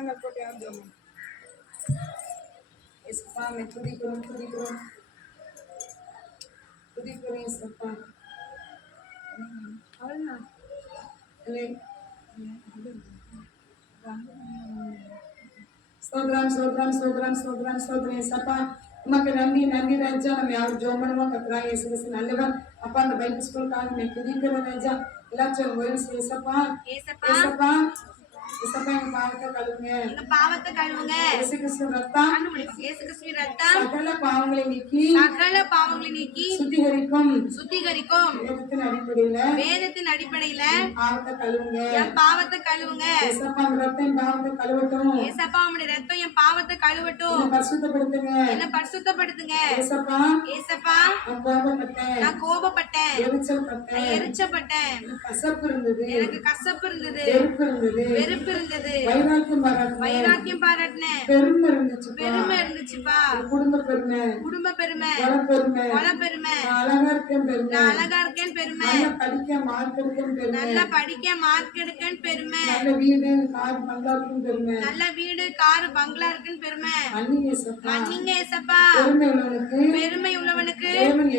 கரங்கள் போட்டு ஆரம்பிச்சோம். இயேசுப்பா மே துதிக்கிறோம் துதிக்கிறோம் துதிக்கிறோம் இயேசுப்பா. அவ்வளவுதான். ஸ்தோத்திரம் ஸ்தோத்திரம் ஸ்தோத்திரம் ஸ்தோத்திரம் ஸ்தோத்திரம் இயேசப்பா. உமக்கு நன்றி நன்றி ராஜா. நம்ம யாரும் ஜெபம் பண்ணுவோம். கர்த்தராகிய இயேசு கிறிஸ்து நல்லவர். அப்பா அந்த பைபிள் ஸ்கூலுக்காக நம்ம துதிக்கிறோம் ராஜா. எல்லாச்சும் இயேசப்பா இயேசப்பா இயேசப்பா எங்க பாவத்தை கழுவுங்க. எங்க பாவத்தை கழுவுங்க. இயேசு கிறிஸ்து ரத்தம் இயேசு கிறிஸ்து ரத்தம் சகல பாவங்களை நீக்கி சுத்திகரிக்கும் வேதத்தின் அடிப்படையில பாவத்தை கழுவுங்க. என் பாவத்தை கழுவுங்க. இயேசப்பா உம்முடைய ரத்தம் என் பாவத்தை கழுவட்டும். இயேசப்பா உம்முடைய ரத்தம் என் பாவத்தை கழுவட்டும். என்ன பரிசுத்தப்படுத்துங்க. இயேசப்பா இயேசப்பா நான் கோபப்பட்டேன் எரிச்சப்பட்டேன் எனக்கு கசப்பு இருந்தது வெறுப்பு இருந்தது வைராக்கியம் பாராட்டினேன் பெருமை இருந்துச்சுப்பா. குடும்ப பெருமை கொல பெருமை நான் அழகா இருக்கேன் பெருமை நல்லா படிக்க மார்க் எடுக்கேன் பெருமை நல்ல வீடு கார் பங்களா இருக்குன்னு பெருமை. மன்னிங்க ஏசப்பா. பெருமை உள்ளவனுக்கு தேவன்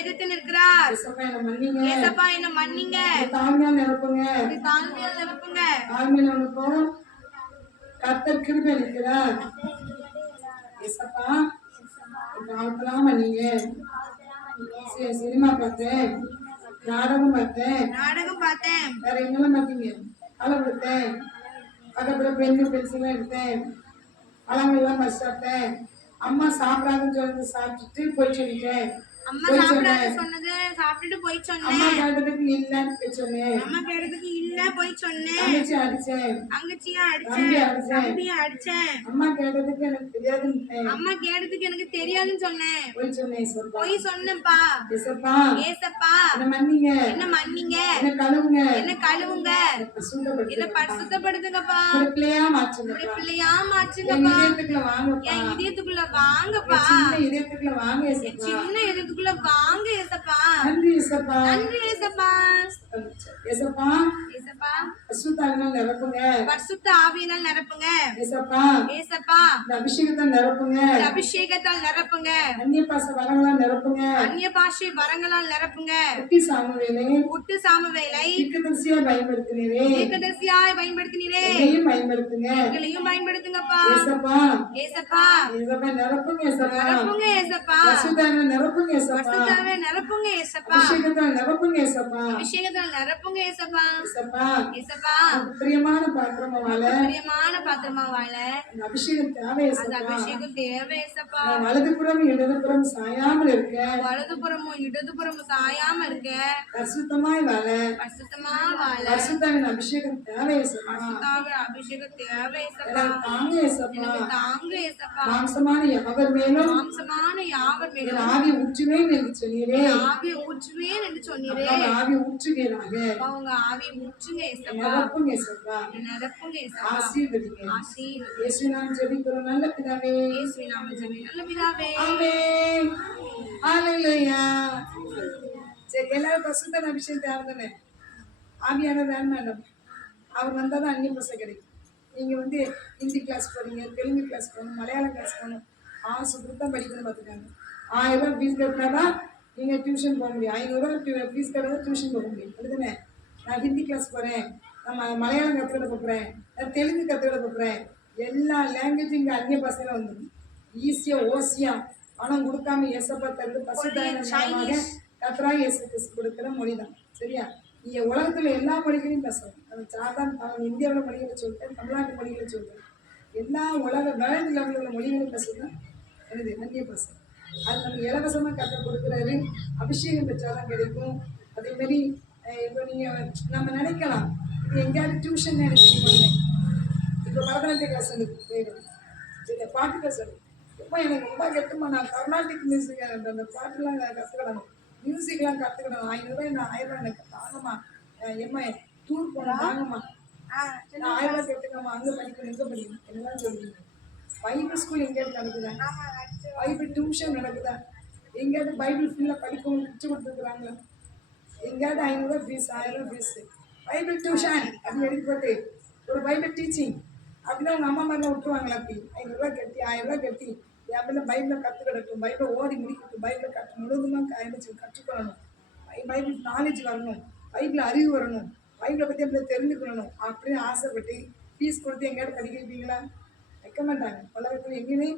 எதிர்த்து நிற்கிறார். ஏசப்பா என்ன மன்னிங்க. தாழ்மையால் நிரப்புங்க. கர்த்தர் கிருபை இருக்கிறார். ஏசப்பா காலத்தெல்லாம் மன்னிங்க. சினிமா பார்த்தேன், நாடகம் பார்த்தேன், வேற என்னெல்லாம் பார்த்தீங்க? அளவு எடுத்தேன், பக்கத்துல பென்சிலாம் எடுத்தேன், பழங்கள்லாம் பஸ் சாப்பிட்டேன். அம்மா சாப்பிடாதுன்னு சொல்லிட்டு சாப்பிட்டுட்டு போய் சொல்லிட்டேன். அம்மா சாப்பிடாத சொன்னது சாப்பிட்டுட்டு போய் சொன்னேன். அம்மா கேட்டதுக்கு இல்லன்னு போய் சொன்னேன். அங்கச்சியா அடிச்சேன். அம்மா கேட்டதுக்கு எனக்கு தெரியாதுன்னு சொன்னேன். போய் சொன்னேன்ப்பா. ஏசப்பா என்ன மன்னிங்க. என்ன கழுவுங்க. என்ன பரிசுத்தப்படுத்துங்கப்பா. பிள்ளையா மாச்சுங்கப்பா. என் இதயத்துக்குள்ள வாங்கப்பா. சின்ன இதயத்துக்குள்ள வாங்க ஏசப்பா. நன்றி ஏசப்பா. பரிசுத்த ஆவியினால் நிரப்புங்க. ஏசப்பா அபிஷேகத்தால் நிரப்புங்க. அந்நிய பாஷை வரங்களால் நிரப்புங்க. குட்டி சாமுவேலை தீர்க்கதரிசியாய் பயன்படுத்தினீரே. எங்களையும் பயன்படுத்துங்கப்பா. ஏசப்பா நிரப்புங்க ஏசப்பா. அபிஷேகத்தால் நிரப்புங்க ஏசப்பா. பிரியமான பாத்திரமா வாழ அபிஷேகம் தேவை ஏசப்பா. வலதுபுறமும் இடதுபுறமும் சாயாமல் இருக்க பரிசுத்தமாய் வாழ பரிசுத்தாவின் அபிஷேகம் தேவை ஏசப்பா. தாங்க ஏசப்பா. மாம்சமான யாவர் மேலும் ஆவி ஊற்றுவேன் என்று சொன்னீரே. ஆவி ஊற்றுகிறாங்க. அவங்க ஆவி ஊற்றுங்க ஏசப்பா. நிரப்புங்க ஏசப்பா. ஆசீர்வதிங்க. இயேசுவின் ஜெபிக்கிறோம் நல்ல பிதாவே. ஆமென். ஹல்லேலூயா. சரி, எல்லாரும் பரிசுத்த அபிஷேகம் தேவைதானே? ஆவியானவர் வேணும் மேடம். அவர் வந்தால் தான் அந்நிய பாஷை கிடைக்கும். நீங்கள் ஹிந்தி கிளாஸ் போகிறீங்க, தெலுங்கு கிளாஸ் போகணும், மலையாளம் கிளாஸ் போகணும், ஆசை கொடுத்தா படிக்கணும் பார்த்துக்காங்க. 1000 ரூபா ஃபீஸ் கட்டினா தான் நீங்கள் டியூஷன் போக முடியும். 500 ரூபா ஃபீஸ் கட்டினா டியூஷன் போக முடியும். அப்படிதானே? நான் ஹிந்தி கிளாஸ் போகிறேன், நான் மலையாளம் கற்றுக்கிட போகிறேன், நான் தெலுங்கு கற்றுக்கிட போகிறேன். எல்லா லாங்குவேஜும் இங்கே அந்நிய பாஷையில் வந்துடும். ஈஸியாக ஓசியாக பணம் கொடுக்காம ஏசப்பா தருது. பசுதாயமாக கர்த்தராகிய இயேசு கிறிஸ்து கொடுக்குற மொழி தான். சரியா? நீங்கள் உலகத்தில் எல்லா மொழிகளையும் பேசணும். அது சாதாரண இந்தியாவில் மொழிகளை சொல்லிட்டேன், தமிழ்நாட்டு மொழிகளை சொல்லிட்டேன். எல்லா வேர்ல்டு லெவலில் உள்ள மொழிகளையும் பேசுறது எனது அந்நிய பாஷை. அது நம்ம இலவசமாக கற்றுக் கொடுக்குறாரு. அபிஷேகம் பெற்றாதான் கிடைக்கும். அதேமாரி இப்போ நீங்கள் நம்ம நினைக்கலாம், இது எங்கேயாவது டியூஷன் நினைச்சிங்க. இப்போ பரதநாட்டிய கிளாஸ் போயிடும், இந்த பாட்டு கிளாஸ் இப்போ எனக்கு ரொம்ப கெட்டுமா. நான் கர்நாடிக் மியூசிக் அந்த பாட்டுலாம் கற்றுக்கிடணும், மியூசிக்லாம் கற்றுக்கிடணும். 500 ரூபாய் நான் 1000 ரூபாய் எனக்கு தாங்கம்மா. எம்மா டூர் போனோம் தாங்கம்மா. நான் 1000 ரூபாய் கட்டுங்கம்மா. அங்கே படிக்கணும், இங்கே படிக்கணும், என்னதான் சொல்லுவீங்க? பைபிள் ஸ்கூல் எங்கேயாவது நடக்குதா? பைபிள் டியூஷன் நடக்குதா? எங்கேயாவது பைபிள் ஃபுல்லாக படிக்கவும் பிடிச்சி கொடுத்துருக்குறாங்களா? எங்கேயாவது 500 ரூபா ஃபீஸ், 1000 ரூபா ஃபீஸ், பைபிள் டியூஷன் அப்படி எடுத்து போட்டு ஒரு பைபிள் டீச்சிங் அப்படின்னா உங்க அம்மா மாதிரிலாம் விட்டுருவாங்களா? அப்படி 500 ரூபாய் கட்டி 1000 ரூபாய் கட்டி என் பிள்ளை பைபிளை கற்றுக்கிடட்டும், பைபிளை ஓடி முடிக்கட்டும், பைபிளை முழுவதுமாக கற்றுக்கொள்ளணும், பைபிள் நாலேஜ் வரணும், பைபிள் அறிவு வரணும், பைபிளை பற்றி என் பிள்ளை தெரிஞ்சுக்கணும் அப்படின்னு ஆசைப்பட்டு ஃபீஸ் கொடுத்து எங்கேயாவது படிக்க வைப்பீங்களா? வைக்க மாட்டாங்க. உலகத்தில் எங்கேயுமே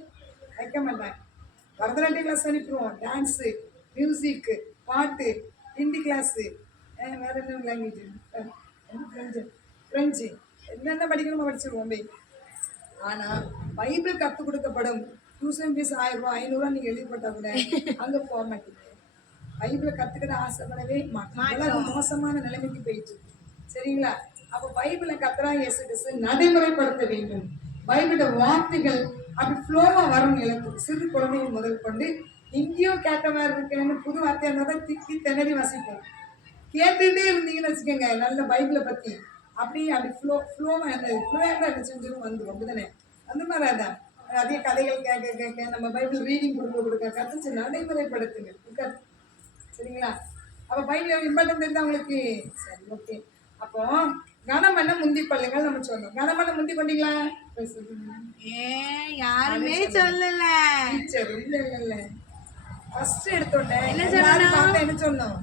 வைக்க மாட்டாங்க. பரதநாட்டிய கிளாஸ் அனுப்பிடுவோம், டான்ஸு, மியூசிக்கு, பாட்டு, ஹிந்தி கிளாஸு, வேறு என்ன லாங்குவேஜ், ஃப்ரெஞ்சு என்னென்ன படிக்கணுமோ படிச்சிருவோம் போய். ஆனால் பைபிள் கற்றுக் கொடுக்கப்படும் டியூஷன் ஃபீஸ் 1000 ரூபா 500 நீங்கள் எழுதி போட்டால் கூட அங்கே போக மாட்டீங்க. பைபிளை கற்றுக்கிட ஆசைப்படவே மாட்டாங்க. மோசமான நிலைமைக்கு போயிடுச்சு. சரிங்களா? அப்போ பைபிளை கத்துறா இயேசு கிறிஸ்து நடைமுறைப்படுத்த வேண்டும். பைபிளோட வார்த்தைகள் அப்படி ஃப்ளோவாக வரணும். எனக்கு சிறு குழந்தைகள் முதல் கொண்டு எங்கேயோ கேட்ட மாதிரி இருக்கேன்னு புது வார்த்தையாக இருந்தால் தான் திக்கி திணறி வசிப்போம். கேட்டுகிட்டே இருந்தீங்கன்னு வச்சுக்கோங்க நல்ல பைபிளை பற்றி அப்படியே அப்படி ஃப்ளோவாக என்ன செஞ்சிடும் வந்துடும். அப்படிதானே? அந்த மாதிரி அதான் அதே கதைகள் கேட்க கேட்க நம்ம பைபிள் ரீடிங் கொடுக்க கற்றுச்சு நடைமுறைப்படுத்துங்க. சரிங்களா? அப்போ பைபிள் இம்பார்ட்டன் தெரிஞ்சா உங்களுக்கு? சரி, ஓகே. அப்போ கனமண்ண முந்தி கொள்ளுங்கள் நம்ம சொன்னோம். கனமண்ண முந்தி கொண்டீங்களா? யாருமே சொல்லல. இல்ல ஃபர்ஸ்ட் எடுத்தோன்னே என்ன சொன்னோம்?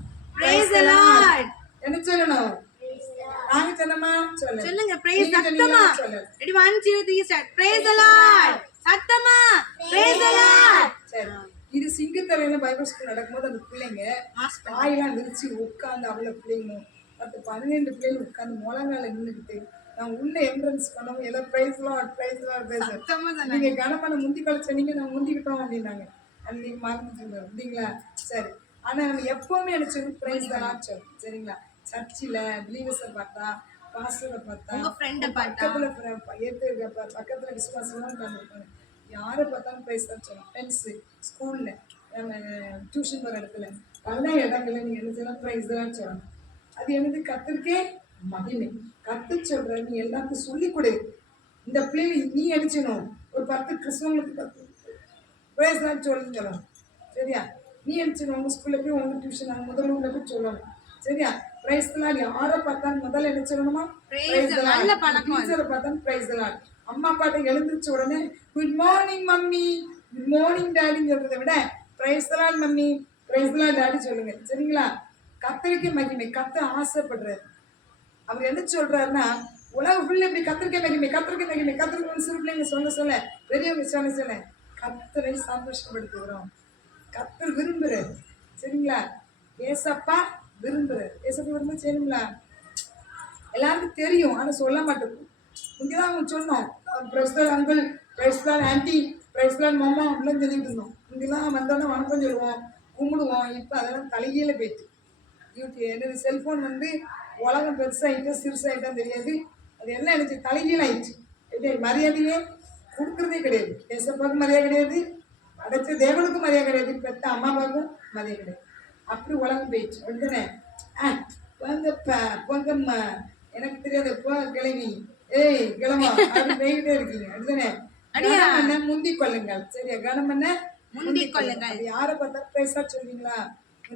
என்ன சொல்லணும்? நாங்க சொன்னோமா? சொல்லுங்க. praise சத்தமா. ready 1 2 3 start. praise the lord. சத்தமா. praise the lord. சரி. இது சிங்கத்தரையில பைபிள் ஸ்கூல் நடக்கும்போது அந்த பிள்ளைங்க வாயெல்லாம் விரிச்சு உட்காந்து அவ்வளோ பிள்ளைங்க 10-12 பிள்ளைங்க உட்காந்து முழங்கால நின்றுக்கிட்டு நான் உள்ள என்ட்ரன்ஸ் பண்ணவும் எல்லாம் பிரைஸ்லாம் பேசுறேன். நீங்க கனமான முந்தி கழிச்சனீங்க நான் முந்திக்கிட்டோம் அப்படின்னாங்க. அன்னைக்கு மறந்துட்டு அப்படிங்களா? சரி. ஆனா நம்ம எப்பவுமே நினைச்சு பிரைஸ் தான் சொல்லும். சரிங்களா? சர்ச்சில் பிலீவர்ஸை பார்த்தா, பாஸ்டரை பார்த்தா, பக்கத்துல விசுவாசமாக உட்காந்துருப்பாங்க. யாரை பார்த்தாலும் பிரைஸ் தான் சொல்லணும். ஃப்ரெண்ட்ஸு, ஸ்கூலில், நம்ம டியூஷன் போகிற இடத்துல பல இடங்கள்ல நீங்கள் என்ன சொல்லலாம்? பிரைஸ் தான் சொல்லணும். அது எனக்கு கத்திருக்கே மகிமை. கத்து சொல்ற நீ எல்லாத்தையும் சொல்லிக் கொடு. இந்த பிள்ளைங்க நீ அடிச்சணும். ஒரு 10 கிறிஸ்தவங்களுக்கு 10 பிரைஸ் தான் சொல்லணும். சரியா? நீ அடிச்சணும். உங்க ஸ்கூல்ல போய் உங்க டியூஷன் முதல்ல போய் சொல்லணும். சரியா? Praise the lord. யாரை பார்த்தாலும் முதல்ல என்ன சொல்லணுமா? Praise the lord. டீச்சரை பார்த்தாலும் பிரைஸ் தி லார்ட். அம்மா அப்பாட்ட எழுந்திருச்ச உடனே good morning mummy, good morning டாடின்னு சொல்றதை விட praise the lord mummy, praise the lord daddy சொல்லுங்க. சரிங்களா? கத்தரிக்கை மகிமை. கத்த ஆசைப்படுறாரு. அவர் என்ன சொல்றாருன்னா உலகம் ஃபுல்லா இப்படி கத்திரிக்கை மகிமை சிறு பிள்ளைங்க சொல்ல பெரியவங்க சொல்ல கத்தரை சந்தோஷப்படுத்துகிறோம். கத்தர் விரும்புறாரு. சரிங்களா? ஏசப்பா விரும்புறாரு. ஏசப்பா விரும்ப சரிங்களா? எல்லாருக்கும் தெரியும், ஆனால் சொல்ல மாட்டோம். இங்கேதான் அவங்க சொன்னோம் பிரைஸ்லால் அங்கிள், பிரைஸ்லால் ஆன்டி, பிரைஸ்லால் மாமா அப்படிலாம் சொல்லிட்டு இருந்தோம். இங்கெல்லாம் வந்தோன்னா வணக்கம் சொல்லுவோம், கும்பிடுவோம். இப்போ அதெல்லாம் தலைகீழ போயிட்டு என்னது செல்ஃபோன் வந்து உலகம் பெருசாகிட்டா சிறுசாகிட்டான்னு தெரியாது. அது எல்லாம் எனக்கு தலைகீழ ஆயிடுச்சு. எப்படி மரியாதையே கொடுக்குறதே கிடையாது. ஏசப்பாவுக்கும் மரியாதை கிடையாது, அடைச்ச தேவனுக்கும் மரியாதை கிடையாது, பெற்ற அம்மா அப்பாவுக்கும் மரியாதை கிடையாது. அப்படி உலகம் போயிடுச்சு. அப்படித்தானே? போங்கப்பா போங்கம்மா எனக்கு தெரியாது போ கிளம்பி ஏய் கிளம்பா அப்படி போய்கிட்டே இருக்கீங்க. அப்படித்தானே? கனமண்ண முந்தி கொள்ளுங்கள். சரியா? கனமண்ண முந்தி கொள்ளுங்கள். அது யாரை பார்த்தா பேசா சொல்றீங்களா?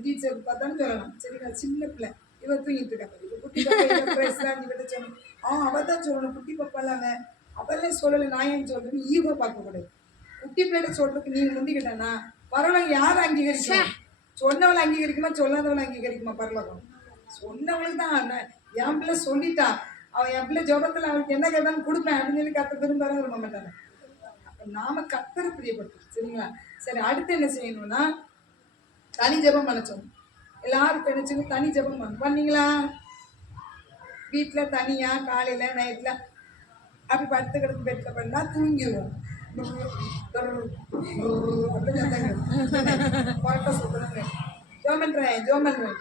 டீச்சர் பார்த்தாலும் சொல்லலாம். சரிங்களா? சின்ன பிள்ளை இவ தூங்கிட்டு இருக்காங்க. குட்டி பாப்பா பேசலாம் இவட்ட சொல்லணும். அவள் தான் சொல்லணும். குட்டி பாப்பாலாங்க அவளே சொல்லலை, நான் ஏன் சொல்றேன்னு ஈகோ பார்க்கக்கூடாது. குட்டி பிள்ளைகிட்ட சொல்றதுக்கு நீங்க முந்திக்கிட்டேன்னா பரவாயில்ல. யாரும் அங்கீகரிக்கும்? சொன்னவளை அங்கீகரிக்குமா சொல்லாதவளை அங்கீகரிக்குமா? பரவாயில்ல. சொன்னவளுக்கு தான் என் பிள்ளை சொல்லிட்டா, அவன் என் பிள்ளை ஜோபத்தில் அவளுக்கு என்ன கேட்டாலும் கொடுப்பேன் அப்படின்னு சொல்லி கத்த திரும்ப விரும்ப மாட்டாங்க. அப்போ நாம கத்தரை பிரியப்பட்டோம். சரிங்களா? சரி, அடுத்து என்ன செய்யணும்னா தனி ஜெபம் பண்ண சொன்னோம். எல்லாரும் நினைச்சுங்க தனி ஜெபம் பண்ணீங்களா? வீட்டில் தனியா காலையில் நைட்டில் அப்படி படுத்து கிடக்கு பெட்டில் பண்ணா தூங்கிடுவோம். ஜோமன்றேன்.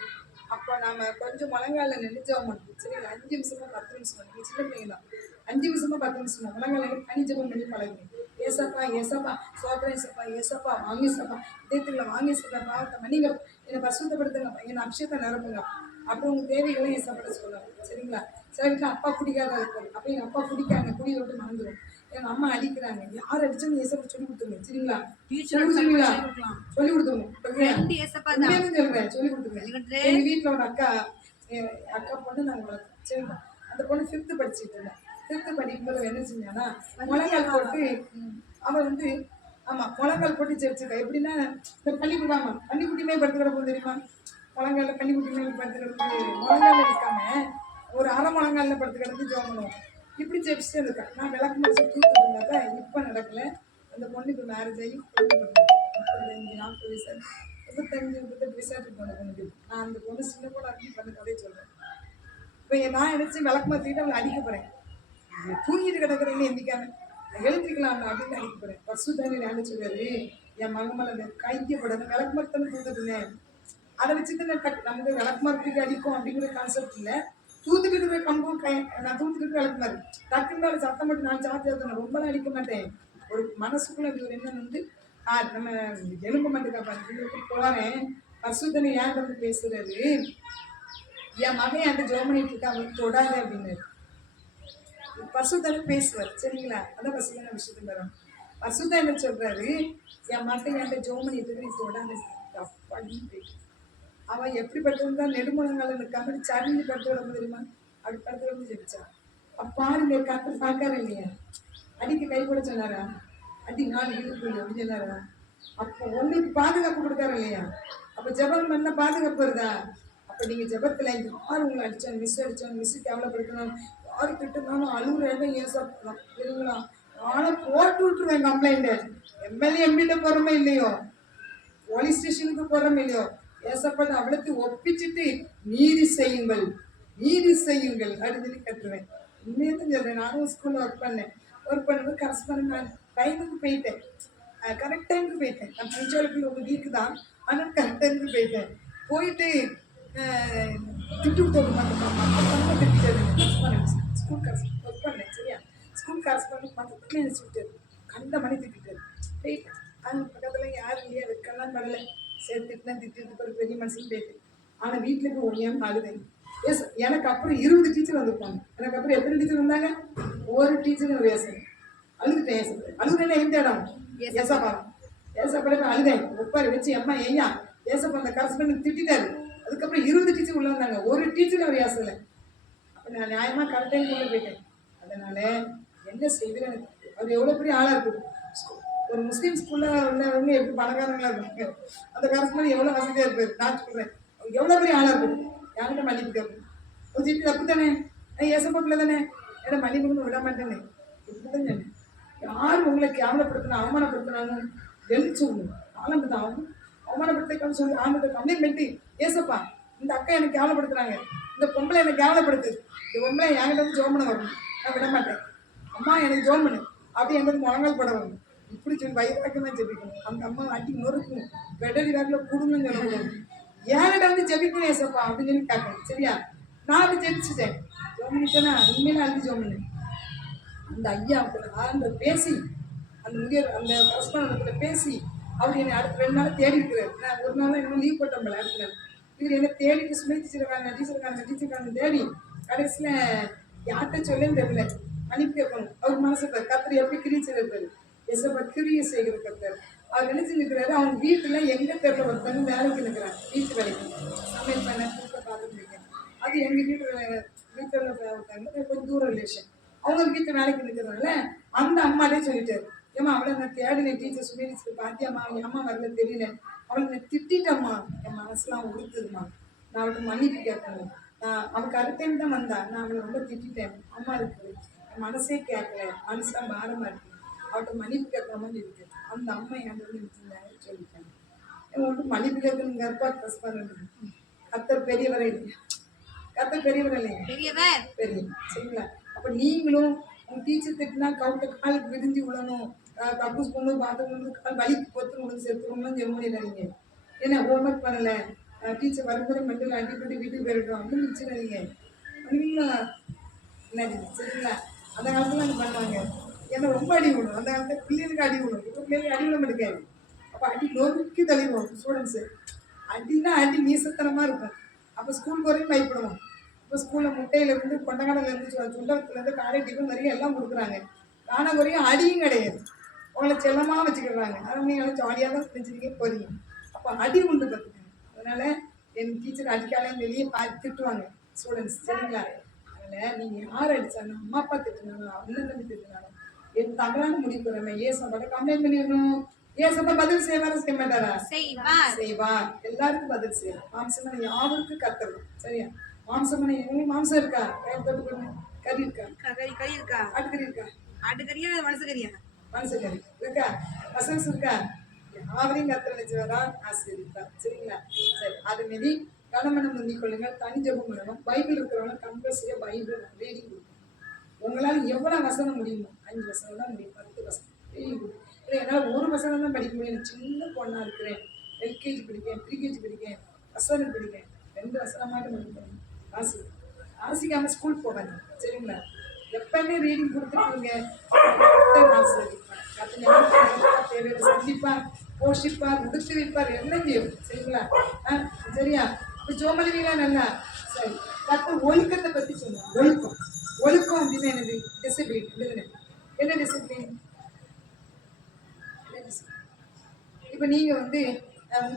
அப்போ நாம கொஞ்சம் முழங்கால நின்று ஜெபம் பண்ணுறோம். சரிங்களா? 5 நிமிஷமா 10 நிமிஷம் நீங்கள் சின்ன பிள்ளைங்க தான். 5 நிமிஷமா 10 நிமிஷமா முழங்கால தனி ஜெபம் பண்ணி பழகுங்க. ஏசப்பா சோதனை ஏசப்பா வாங்கிசப்பா இதயத்துல வாங்கிசப்பா பாவத்தை மன்னிங்க, என்னை பசுத்தப்படுத்துங்க, என்னை அபிஷேகத்தை நிரப்புங்க. அப்புறம் உங்க தேவைகளை ஏசப்பட சொல்லலாம். சரிங்களா? சில வீட்டில் அப்பா குடிக்காத இருப்பாரு. அப்போ எங்கள் அப்பா குடிக்காங்க, குடியை விட்டு மறந்துடும். எங்க அம்மா அடிக்கிறாங்க, யார் அடிச்சாலும் ஏசப்பா சொல்லி கொடுத்துருங்க. சரிங்களா? சொல்லி கொடுத்துருங்க. சொல்றேன் சொல்லி கொடுத்துருங்க. எங்க வீட்டில் ஒரு அக்கா பொண்ணு நாங்கள் வளர்த்தோம். சரிங்களா? அந்த பொண்ணு 5th படிச்சுட்டு இருந்தேன். 5th படிக்கும்போது என்ன செஞ்சானா முழங்கால் போட்டு அவன் வந்து ஆமா முழங்கால் போட்டு ஜெபிச்சிருக்கா. எப்படின்னா இந்த பள்ளிக்குட்டியுமே படுத்து கிடக்கும் தெரியுமா? முழங்கால பள்ளிக்குட்டியுமே படுத்து கிடக்கு, முழங்கால இருக்காம ஒரு அரை முழங்கால படுத்து கிடந்து ஜெபம் பண்ணுவோம். இப்படி ஜெபிச்சுட்டு இருக்கா. நான் விளக்கு முடிச்சு தூக்கிட்டு இருந்தாக்கா இப்ப நடக்கல. அந்த பொண்ணு இப்போ மேரேஜ் ஆகி 35 40 வயசு 35 வயசாட்டு போன பொண்ணுக்கு. நான் அந்த பொண்ணு சின்ன பொண்ணு அப்படின்னு பண்ண கதையை சொல்றேன். இப்போ நான் நினைச்சு விளக்கு மாற்றிக்கிட்டு அவங்களை அடிக்க போறேன். தூங்கிட்டு கிடக்குறேன்னு எந்திக்காம எழுந்திருக்கலாம் அப்படின்னு அடிக்க போறேன். பசுதானி நான் சொல்றாரு என் மகமல அந்த கைக்கப்படாது விளக்கு மரத்தானே தூத்துட்டுனேன். அதை வச்சுட்டு நமக்கு விளக்கு மரத்துக்கு அடிக்கும் அப்படிங்கிற கான்செப்ட் இல்லை. தூத்துக்கிட்டு இருக்கிற கம்பு நான் தூத்துக்கிட்டு விளக்கு மாதிரி டக்குன்னு சத்தம் மட்டும் நான் சார்ஜ் ரொம்பலாம் அடிக்க மாட்டேன். ஒரு மனசுக்குள்ள ஒரு என்ன வந்து நம்ம எலும்ப மாட்டேங்க போறேன். பசுதனி ஏன் வந்து பேசுறாரு, என் மகன் அந்த ஜோமனிட்டு இருக்கா அவனுக்கு தொடாது அப்படின்னு பசுதானே பேசுவார். சரிங்களா? அதான் பசுதான விஷயத்துக்கு வரும். பசுதான சொல்றாரு என் மகன் என்கிட்ட ஜோமனிட்டு நீ தொடாது அப்படின்னு போயிட்டு அவன் எப்படி படுத்திருந்தா நெடுமுழங்கால நிற்காம சரிஞ்சு படுத்து விட தெரியுமா? அப்படி படுத்து வந்து ஜெபிச்சான். பாருங்க கத்து பார்க்காரு இல்லையா? அடிக்க கை கூட சொன்னாரா? அடி 4 இழுப்பு அப்படின்னு சொன்னாரா? அப்போ உங்களுக்கு பாதுகாப்பு கொடுக்காரு இல்லையா? அப்போ ஜெபம் பண்ண பாதுகாப்பு வருதா? அப்போ நீங்க ஜெபத்துல யார் உங்களை அடிச்சாங்க, மிஸ் கேவலப்படுத்தணும், யாரு திட்டுனாலும் அழுகுறேன் ஏன் சாப்பிடலாம் சரிங்களா? நானும் போட்டு விட்டுருவேன் கம்ப்ளைண்ட். எம்எல்ஏ எம்பிட்ட போறோமே இல்லையோ, போலீஸ் ஸ்டேஷனுக்கு போறோம் இல்லையோ, ஏசப்பட்ட அவ்வளோத்து ஒப்பிச்சுட்டு நீதி செய்யுங்கள் அப்படின்னு சொல்லி கட்டுருவேன். உண்மையை தான் சொல்றேன். நானும் ஸ்கூல்ல ஒர்க் பண்ணும்போது கரஸ்பாண்ட் நான் டைமுக்கு போயிட்டேன். கரெக்ட் டைமுக்கு போயிட்டேன். நான் பஞ்சாயத்து ஒரு வீக்கு தான், ஆனால் கரெக்ட் டைமுக்கு போயிட்டு திட்டு திட்டாரு. ஸ்கூல் கரஸ்பாண்ட் ஒர்க் பண்ணேன். சரியா? ஸ்கூல் கரஸ்பாண்ட் பக்கத்துல நினைச்சு விட்டாரு. கண்ட மணி திட்டாரு. போயிட்டேன். அது பக்கத்துல யாரும் இல்லையா, வெக்கலாம் படலை. சரி திட்டு ஒரு பெரிய மனுஷன் போயிட்டு. ஆனால் வீட்டில் போய் ஒன்றியாமல் அழுதேன். எஸ் எனக்கு அப்புறம் 20 டீச்சர் வந்திருப்பாங்க. எனக்கு அப்புறம் எத்தனை டீச்சர் வந்தாங்க? ஒரு டீச்சர் ஒரு ஏசன் அழுதுட்டேன். அழுதுனா எந்த இடம்? ஏசப்பா அழுதேன். ஒப்பாரி வச்சு அம்மா ஐயா ஏசப்பா அந்த கரஸ்பாண்ட் திட்டாரு. அதுக்கப்புறம் 20 டீச்சர் உள்ள வந்தாங்க. ஒரு டீச்சர் ஒரு ஏசலை. அப்போ நான் நியாயமாக கரெக்டாக கொண்டு போயிட்டேன். அதனால என்ன செய்யுதுன்னு எனக்கு அது எவ்வளோ பெரிய ஆளாக இருக்குது. ஒரு முஸ்லீம் ஸ்கூலில் உள்ளவங்க எப்படி பணக்காரங்களா இருப்பாங்க, அந்த கரஸ்பாண்ட் எவ்வளோ வசதியாக இருப்பாரு. நான் சொல்கிறேன் எவ்வளோ பெரிய ஆளாக இருக்குது. யார்கிட்ட மன்னிப்பு கேட்பேன். ஒரு ஜிபி தப்பு தானே, ஏசப்பட்டில் தானே, ஏன்னா மன்னிப்புன்னு விட மாட்டேன்னு இப்படி தான் சொன்னேன். யார் உங்களை கேவலப்படுத்தினா அவமானப்படுத்தினான்னு எழுதி சொல்லணும். ஆரம்பி தான் அவமானப்படுத்த சொல்லி ஆரம்பத்தை கம்ப்ளைண்ட் பண்ணி ஏசப்பா இந்த அக்கா எனக்கு கேவலப்படுத்துறாங்க, இந்த பொம்பளை எனக்கு கேவலப்படுத்து, இந்த பொம்பளை என்கிட்ட வந்து ஜோம் பண்ண வரணும், நான் விட மாட்டேன். அம்மா எனக்கு ஜோம் பண்ணு அப்படி எங்களுக்கு முழங்கால் பட வரணும். இப்படி சொல்லி வயிறாக்கமாக ஜெபிக்கணும். அந்த அம்மா அடி நொறுக்கும் வெடரி வேக்கில் குடும்பம் சொல்லக்கூடாது. ஏன்கிட்ட வந்து ஜெபிக்கணும் ஏசப்பா அப்படின்னு சொல்லி கேட்கணும். சரியா? நான் அப்படி ஜெபிச்சுட்டேன். ஜோமனிட்டேன்னா உண்மையில அழுது ஜோமனு. அந்த ஐயா அந்த பேசி அந்த முதியோர் அந்த கரஸ்பாண்டத்தில் பேசி அவர் என்னை அடுத்த 2 நாள் தேடி இருக்கிறார். நான் ஒரு நாள் இன்னும் லீவ் போட்டோம்ல அடுத்த நாள். இவர் என்ன தேடிட்டு சுமை டீச்சருக்காங்க தேடி கடைசியில் யார்கிட்ட சொல்லேன்னு தெரியல. மன்னிப்பு கேட்கணும். அவர் மனசு கத்தர் எப்படி கிரீச்சர் இருப்பாரு, எசப்பா கிரிய செய்கிற கத்தர். அவர் என்ன செஞ்சுக்கிறாரு, அவங்க வீட்டில் எங்கே தெரியல ஒருத்தங்க வேலைக்கு நிற்கிறாங்க. வீட்டு வேலைக்கு சமையல் பண்ண பார்த்துட்டு இருக்கேன். அது எங்கள் வீட்டில் ஒருத்தங்க கொஞ்சம் தூர ரிலேஷன். அவங்க வீட்டு வேலைக்கு நிற்கிறதுனால அந்த அம்மாட்டே சொல்லிட்டாரு, ஏம்மா அவளை நான் தேடினேன் டீச்சர் சுமேரிச்சு பார்த்தியாம்மா, என் அம்மா வரல தெரியல, அவளை நான் திட்டம்மா, என் மனசுலாம் உறுத்துதுமா, நான் அவளுக்கு மன்னிப்பு கேட்கணும். அவளுக்கு அடுத்த டைம் தான் வந்தா, நான் அவளை ரொம்ப திட்டேன், அம்மா இருக்குது என் மனசே கேட்கல, மனசுலாம் பாரமாக இருக்கு, அவள்கிட்ட மன்னிப்பு கேட்கணுமான்னு இருக்கு. அந்த அம்மா என்கிட்ட வந்து இருந்தாங்க சொல்லிட்டாங்க. அவங்கள்ட்ட மன்னிப்பு கேட்கணும் கர்ப்பா ட்ரெஸ் பண்ணணும். கத்தர் பெரியவரை இல்லையா? கத்தர் பெரியவர் இல்லையா? பெரிய சரிங்களா? அப்போ நீங்களும் உங்கள் டீச்சர் திட்டினா கவுட்ட கால் விரிஞ்சு விடணும், கக்கூஸ் பொண்ணு பாத்ரூம் கால் வலிக்கு பொத்து விழுந்து செத்துக்கணும்னு சொல்ல முடியலைங்க. ஏன்னா ஹோம்ஒர்க் பண்ணலை, டீச்சர் வரும்போது மெண்டல் அடிப்பட்டு வீட்டுக்கு போயிட்டோம் அப்படின்னு நினச்சிடாதீங்க. பண்ணுவீங்களா? என்ன சரிங்களா? அந்த காலத்தில் அங்கே பண்ணுவாங்க. ஏன்னா ரொம்ப அடி விடும். அந்த காலத்தில் பிள்ளைகளுக்கு அடி விடும். இப்போ பிள்ளைகளுக்கு அடி விட மாட்டேங்க. அப்போ அடி நொறுக்கி தள்ளிடுவோம் ஸ்டூடெண்ட்ஸு. அடினா அடி நீசத்தனமாக இருக்கும். அப்போ ஸ்கூலுக்கு வரையும் பயப்படுவோம். இப்போ ஸ்கூலில் முட்டையிலேருந்து கொண்டக்கடலேருந்து சுண்டத்துலேருந்து காரை டிஃபன் வரையும் எல்லாம் கொடுக்குறாங்க. ஆனால் வரையும் அடியும் கிடையாது. உங்களை செல்லமாக வச்சுக்கிடுறாங்க. ஆனால் நீங்கள் ஜாலியாக தான் செஞ்சுருக்கே போகிறீங்க. அப்போ அடி உண்டு பார்த்துக்கோங்க. அதனால் என் டீச்சர் அடிக்காலேன்னு வெளியே திட்டுவாங்க ஸ்டூடெண்ட்ஸ். சரிங்களா? நீங்க யார் அடிச்சாலும் அம்மா அப்பா திட்டினாலும் அண்ணன் தம்பி திட்டினாலும் என் தவறான முடிவு பெறாம ஏசப்பாட்ட கம்ப்ளைண்ட் பண்ணிடணும். ஏசப்பா பதில் செய்வாரா செய்ய மாட்டாரா? செய்வார். எல்லாருக்கும் பதில் செய்வார். மாம்சமான யாருக்கும் கத்தர் சரியா? மாம்சமான எங்களுக்கு மாம்சம் இருக்கா? கறி இருக்கா? கறி இருக்கா? ஆட்டுக்கறி இருக்கா? ஆட்டுக்கறியா மனசு கறியா? மனசு கறி இருக்கா? மசல்ஸ் இருக்கா? யாரையும் கத்தர் நினைச்சவரா ஆசீர்வதிப்பார். சரிங்களா? சரி, அது மாரி கணமனம் முந்திக் கொள்ளுங்கள், தனி ஜெபம் பண்ணணும். பைபிள் இருக்கிறவங்க கம்பல்சரியா பைபிள் ரீடிங் கொடுக்கணும். உங்களால எவ்வளவு வசனம் முடியுமோ 5 வசனம் தான் முடியும், 10 வசனம் ரீடிங் கொடுக்கணும். இல்லை என்னால் 1 வசனம் தான் படிக்க முடியும், சின்ன பொண்ணா இருக்கிறேன், எல்கேஜி படிக்கேன், ப்ரீகேஜி படிக்கேன், வசனம் படிக்கேன், 2 வசனமாட்டு முடிக்கணும். வாசிக்காம ஸ்கூல் போகாது. சரிங்களா? எப்பவுமே ரீடிங் கொடுத்துருக்கீங்க. தேவையான சந்திப்பார், போஷிப்பார், முடித்து வைப்பார், எல்லாம் செய்யும். சரிங்களா? சரியா? இப்போ ஜோமலிங்களா நல்லா சரி. ஒழுக்கத்தை பத்தி சொன்னோம். ஒழுக்கம் ஒழுக்கம் அப்படின்னு என்னது? டிசிப்ளின். என்ன டிசிப்ளின்? இப்போ நீங்க வந்து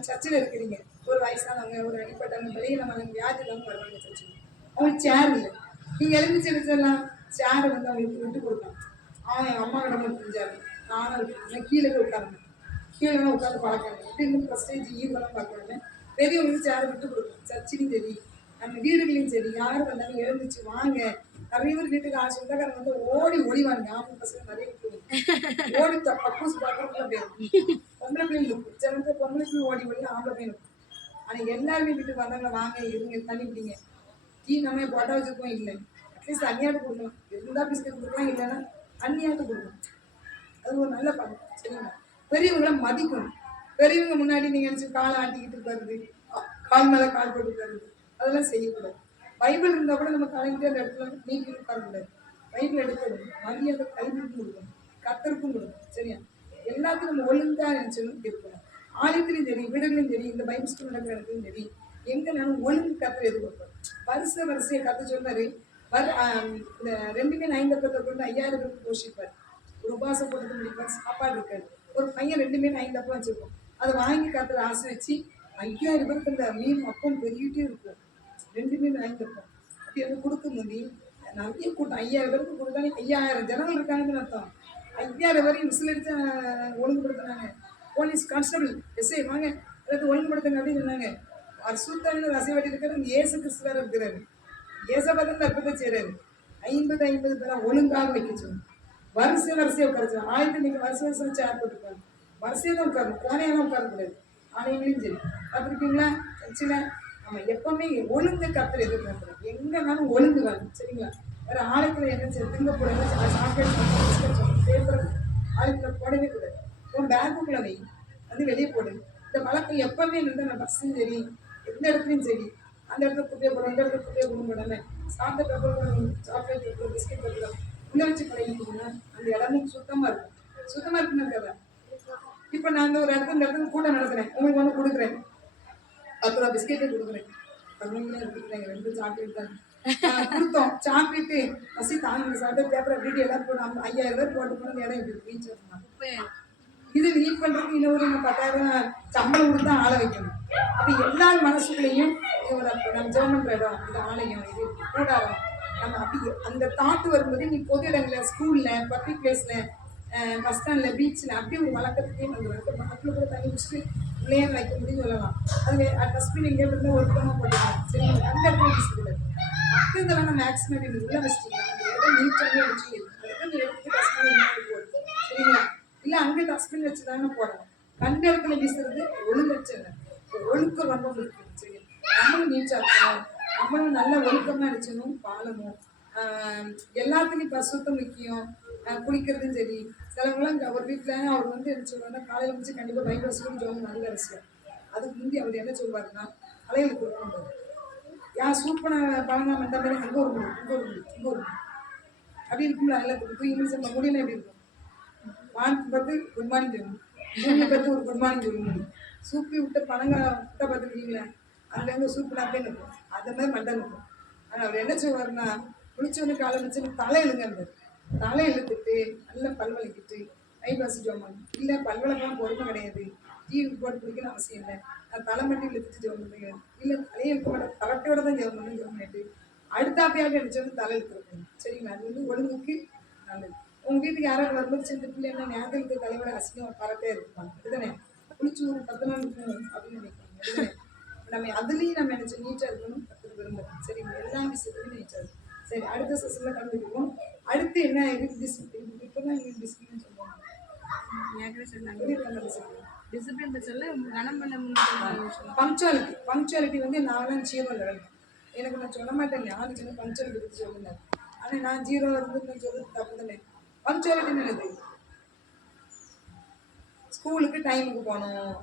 சர்ச்சில் இருக்கிறீங்க, ஒரு வயசானவங்க, ஒரு அடிப்பட்டவங்க, பலகீனமானவங்க, வியாதி இல்லாமல் வருவாங்க சர்ச்சுக்கு. அவங்களுக்கு சேர் இல்லை, நீங்க எழுந்துச்சு எடுத்துடலாம். சேரை வந்து அவங்களுக்கு விட்டு கொடுக்கலாம். அவன் என் அம்மா கிட்ட புரிஞ்சாரு, நானும் கீழே போய் உட்காரணும், கீழே உட்காந்து பார்க்கணும். இப்படின்னு ப்ரெஸ்டேஜ் ஈவெல்லாம் பார்க்கணும். பெரியவங்களுக்கு சேரை விட்டு கொடுக்கணும். சர்ச்சிலையும் சரி, நம்ம வீடுகளையும் சரி, யாரும் வந்தாலும் எழுந்துச்சு வாங்க. நிறைய பேர் வீட்டுக்கு சொந்தக்காரங்க வந்து ஓடி ஓடிவாங்க. ஆம்பளை பசங்க நிறைய ஓடி பக்கூஸ் பார்க்கறதுக்குள்ள போயிடும். பொம்பளை பிள்ளைங்க இருக்கும், சில பொம்பளை பிள்ளை ஓடி ஓடி ஆம்பளை பிள்ளைங்க இருக்கும். ஆனால் எல்லாருமே வீட்டுக்கு வந்தாங்க, வாங்க இருங்க தண்ணி பிடிங்க, டீ நம்ம போட்டா வச்சுருக்கோம். இல்லை, அட்லீஸ்ட் அண்ணியாட்டு கொடுக்கலாம். இருந்தால் பிஸ்கட் கொடுக்கலாம், இல்லைன்னா அண்ணியாட்டு கொடுக்கணும். அது ஒரு நல்ல பழக்கம். சரிங்களா? பெரியவங்களை மதிக்கணும். பெரியவங்க முன்னாடி நீங்கள் நினச்சி காலை ஆட்டிக்கிட்டு இருக்காரு, கால் மேலே கால் போட்டு இருக்காரு, அதெல்லாம் செய்யக்கூடாது. பைபிள் இருந்தால் கூட நம்ம கலைஞர் அந்த இடத்துல நீட்டி உட்காரக்கூடாது. பைபிள் எடுக்கணும், மரியாதை கல்விக்கும் கொடுக்கணும், கத்தருக்கும் கொடுக்கணும். சரியா? எல்லாத்தையும் நம்ம ஒழுங்கா நினைச்சணும் இருக்கணும். ஆலயத்திலையும் சரி, வீடுகளையும் சரி, இந்த பைபிள் ஸ்கூல் நடக்கிற இடத்துலையும் சரி, எங்க நானும் ஒழுங்கு கத்தரை எதிர்பார்ப்போம். வரிசையை கத்த சொன்னாரு. இந்த 2 5 கொண்டு 5000 பேருக்கு போஷிப்பார். ஒரு உபாசம் போட்டு முடிப்பார், சாப்பாடு இருக்காது. ஒரு பையன் 2 5 அப்பம் வச்சிருக்கோம். அதை வாங்கி கத்துற ஆசை வச்சு 5000 பேருக்கு இந்த மீன் அப்பம் பெருகிட்டே இருக்கும். 2 5 அப்பம் அப்படி வந்து கொடுக்கும் போது நிறைய கூட்டம். 5000 பேருக்கு கொடுத்தாலே 5000 ஜனங்கள் இருக்காங்கன்னு அர்த்தம். 5000 வரையும் விசில் அடிச்சு ஒழுங்குபடுத்தினாங்க. போலீஸ் கான்ஸ்டபிள் எஸ்ஐ வாங்க எல்லாத்தையும் ஒழுங்குபடுத்துங்க அப்படின்னு சொன்னாங்க. சுத்தன்னு ரசவாட்டி இருக்கிறது ஏசு கிறிஸ்துவார இருக்கிறாரு. ஏசபாதான் அற்புதத்தை செய்யறாரு. 50 பேரா ஒழுங்காக வைக்க சொல்லணும். வரிசையை உட்காரச்சு. ஆயுதம் வருஷம் வச்சு ஏற்பட்டுருக்காங்க. வரிசையை தான் உட்காரணும், கோணையெல்லாம் உட்காரக்கூடாது. ஆணையங்களையும் சரி பார்த்துருக்கீங்களா? சர்ச்சில் நம்ம எப்பவுமே ஒழுங்கு கத்தரை எதிர்பார்க்கிறோம். எங்கனாலும் ஒழுங்கு வேணும். சரிங்களா? வேற ஆலயத்தில் என்ன செய்ய திங்க போடுறது, சாப்பிட்டு பேப்பர் ஆலயத்தில் போடவே கூடாது. உன் பேக்குக்குள்ள வை, வந்து வெளியே போடு. இந்த வழக்கம் எப்பவுமே இருந்தால் நான் பஸ்ஸும் சரி, எந்த இடத்துலையும் சரி, அந்த இடத்துல குப்பையை போடும், இந்த இடத்துல குப்பையை போடும் போடாம சாப்பிட்ட paper, chocolate paper, biscuit paper உள்ள வச்சு பழகிட்டீங்கன்னா அந்த இடமும் சுத்தமாக இருக்கும். சுத்தமாக இருக்குன்னு இருக்காதா? இப்போ நான் ஒரு இடத்துல இந்த இடத்துல கூட நடத்துறேன், உங்களுக்கு வந்து கொடுக்குறேன், 10 ரூபா பிஸ்கெட்டே கொடுக்குறேன். 15 எடுத்துக்கிறேங்க, 2 சாக்லேட் தான் கொடுத்தோம். சாக்லேட்டு பசி தாங்க சாப்பிட்டு பேப்பரை வீட்டு எல்லாரும் போட்டு 5000 பேர் போட்டு போன இடம் எப்படி ரீச் ஆகணும். இது ரீட் பண்ணுறதுக்கு இன்னொரு 10,000 சம்பளம் கொடுத்தா ஆளை வைக்கணும். அப்போ எல்லா மனசுக்குள்ளேயும் ஒரு நம்ம ஜெர்மன் இடம், இந்த ஆலயம், இது கூடாரம், நம்ம அப்படி அந்த தாட்டு வரும்போது நீ பொது இடங்களில், ஸ்கூலில், பப்ளிக் பிளேஸில், பஸ் ஸ்டாண்டில், பீச்சில் அப்படி ஒரு வழக்கத்துக்கே வந்து வரும். மக்கள் கூட தண்ணி குடிச்சிட்டு பிள்ளையார் வைக்க முடியும்னு சொல்லலாம். அது டஸ்ட்பின் எங்கேயோ இருந்தால் ஒருத்தமாக போட்டுக்கலாம். சரி, அந்த இடத்துல வச்சுக்கூடாது. மக்கள் இதெல்லாம் நம்ம மேக்ஸிமம் இப்படி உள்ள வச்சுக்கலாம். அந்த இடம் நீட்டாகவே வச்சு அதுக்கு எடுத்து டஸ்ட்பின் போடுது. சரிங்களா? இல்லை அங்கே டஸ்ட்பின் வச்சு தானே போடணும். கண்ட இடத்துல வீசுறது ஒழுங்கச்சங்க. ஒழுக்கம் ரொம்ப முக்கியம். சரி, நம்மளும் நீட்டாக இருக்கணும், நம்மளும் நல்ல ஒழுக்கமாக அடிச்சணும். பாலமும் எல்லாத்துலேயும் பசுத்தம் முக்கியம். குளிக்கிறதும் சரி. சிலவங்களாம் ஒரு வீட்டில் அவர் வந்து என்ன சொல்லுவாருன்னா, காலையில் முடிச்சு கண்டிப்பாக பைபிள் வச்சுக்கணும், ஜோம் நல்ல அரசியல். அதுக்கு முந்தி அவர் என்ன சொல்வாருன்னா, அலைகளுக்கு கொடுக்கணும். யார் சூப்பனை பழங்காம இந்த மாதிரி அங்கே ஒரு முடியும், இங்கே ஒரு முடியும், இங்கே ஒரு முடியும் அப்படி இருக்கும்ல. எல்லாத்துக்கும் தூக்கி இங்கிலீஷ் முடியல எப்படி இருக்கும்? வானத்தை பார்த்து குட் மார்னிங் சொல்லணும், மூணு பார்த்து ஒரு குட் மார்னிங் சொல்ல முடியும். சூப்பி விட்டு பழங்காய் விட்ட பார்த்துருக்கீங்களா? அங்கங்கே சூப்பு நாப்பே நிற்கும், அந்த மாதிரி மண்டை நிற்கும். ஆனால் அவர் என்ன சொல்வாருன்னா, குளிச்சவனுக்கு காலை வச்சு தலை இழுங்க, தலை இழுத்துட்டு நல்லா பல்வலிக்கிட்டு ஐபாசி ஜோம் இல்லை, பல்வலக்கெல்லாம் பொறுமை கிடையாது, டிவி போட்டு பிடிக்கணும் அவசியம் இல்லை, நான் தலை மட்டும் இழுத்துட்டு ஜோம் பண்ணுறேன், இல்லை தலையை இழுக்க மாட்டேன், தலைப்பையோட தான் ஜோம் பண்ணிட்டு அடுத்தாப்பையாக நினைச்சோன்னு தலை இருக்கணும். சரிங்களா? அது வந்து ஒழுங்குக்கு நல்லது. உங்க வீட்டுக்கு யாராவது வரும்போது சின்ன பிள்ளை என்ன ஞாபகத்துக்கு தலைவரை அசிங்கம் பரட்டே இருப்பாங்க. இதுதானே குளிச்சு ஒரு 10 நாள் இருக்கணும் அப்படின்னு நினைப்பாங்க. இதுதானே நம்ம அதுலேயும் நம்ம நினைச்சோம் நீட்டாக இருக்கணும் கற்றுக்க விரும்புகிறோம். சரிங்களா? எல்லா விஷயத்துலையும் நீட்டாக இருக்கும். சரி, அடுத்த செஷனில் கலந்துக்குவோம். அடுத்து என்ன எங்களுக்கு டிசிப்ளின், இப்போ தான் எங்களுக்கு டிசிப்ளின் சொல்லுவாங்க. டிசிப்ளின் பட்சத்தில் கனம் பண்ண பங்க்சுவாலிட்டி வந்து நான்லாம் 0 லெவல். எனக்கு நான் சொல்ல மாட்டேன் யாரும் சின்ன பங்க்சுவாலிட்டி பற்றி சொல்லுங்க. ஆனால் நான் 0 இருந்து நான் சொல்றது தப்பு தானே. பங்க்சுவாலிட்டி என்னது? ஸ்கூலுக்கு டைமுக்கு போகணும்,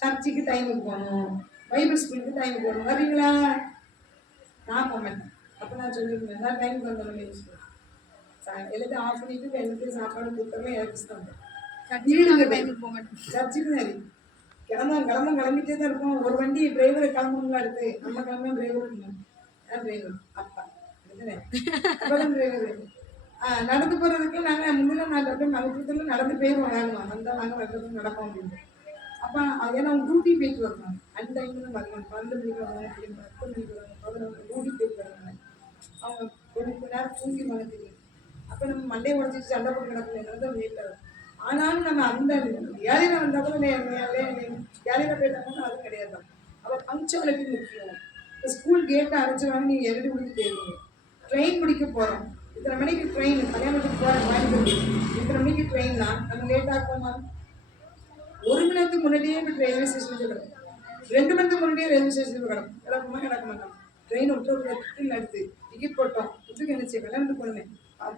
சர்ச்சுக்கு டைமுக்கு போகணும், பைபிள் ஸ்கூலுக்கு டைமுக்கு போகணும். வரீங்களா? நான் போக மாட்டேன். அப்போ நான் சொல்லியிருந்தேன் நான் டைமுக்கு வந்தோம். எல்லாத்தையும் ஆஃப் பண்ணிட்டு எல்லாத்தையும் சாப்பாடு கொடுத்தோமே எனக்கு தான் சர்ச்சுக்கு சரி கிளம்பிட்டே தான் இருக்கும். ஒரு வண்டி டிரைவரை கிளம்பணுங்களா அடுத்து நம்ம கிளம்ப டிரைவர் யார் டிரைவர்? அப்பா அப்பதான் டிரைவர். நடந்து போகிறதுக்கு நாங்கள் முந்தின நாள் அப்படியே மகத்துவத்தில் நடந்து போயிடுவோம். வேணுமா வந்தால் நாங்கள் வரதுக்கு நடப்போம் அப்படின்னு. அப்போ ஏன்னா அவங்க டியூட்டி போயிட்டு வரணும். அந்த டைமில் தான் வரணும். 12 மணிக்கு வருவாங்க, 10 மணிக்கு வருவாங்க, 11 டியூட்டி போயிட்டு வருவாங்க. அவங்க கொஞ்சம் நேரம் தூங்கிடுவாங்க தெரியும். அப்போ நம்ம மண்டையை உடச்சிட்டு சண்டை போட்டு கிடக்கணும் வீட்டில். ஆனாலும் நம்ம அந்த வேலையில் வந்தால் கூட வேலையில் போயிட்டாங்கன்னா அது கிடையாது தான். அப்போ பங்க்சுவாலிட்டி முக்கியம். இப்போ ஸ்கூல் கேட்டை அடைச்சிடுவாங்க, நீங்கள் எழுதி கொடுத்து போயிருவீங்க. ட்ரெயின் பிடிக்க போகிறோம், இத்தனை மணிக்கு ட்ரெயின், கல்யாணத்துக்கு போகிற கோயம்புத்தூர் இத்தனை மணிக்கு ட்ரெயின்னா நம்ம லேட்டாக போமா? 1 மணி நேரத்துக்கு முன்னாடியே இப்போ ரயில்வே ஸ்டேஷனுக்கு கிடக்கும், 2 மணி நேரத்துக்கு முன்னாடியே ரயில்வே ஸ்டேஷனுக்கு கிடக்கும். கிடக்குமா? கிடக்க மாட்டோம். ட்ரெயின் விட்டு ஒரு டிக்கெட் எடுத்து டிக்கெட் போட்டோம், இதுக்கு நினச்சி கல்யாணத்துக்கு போகணுமே,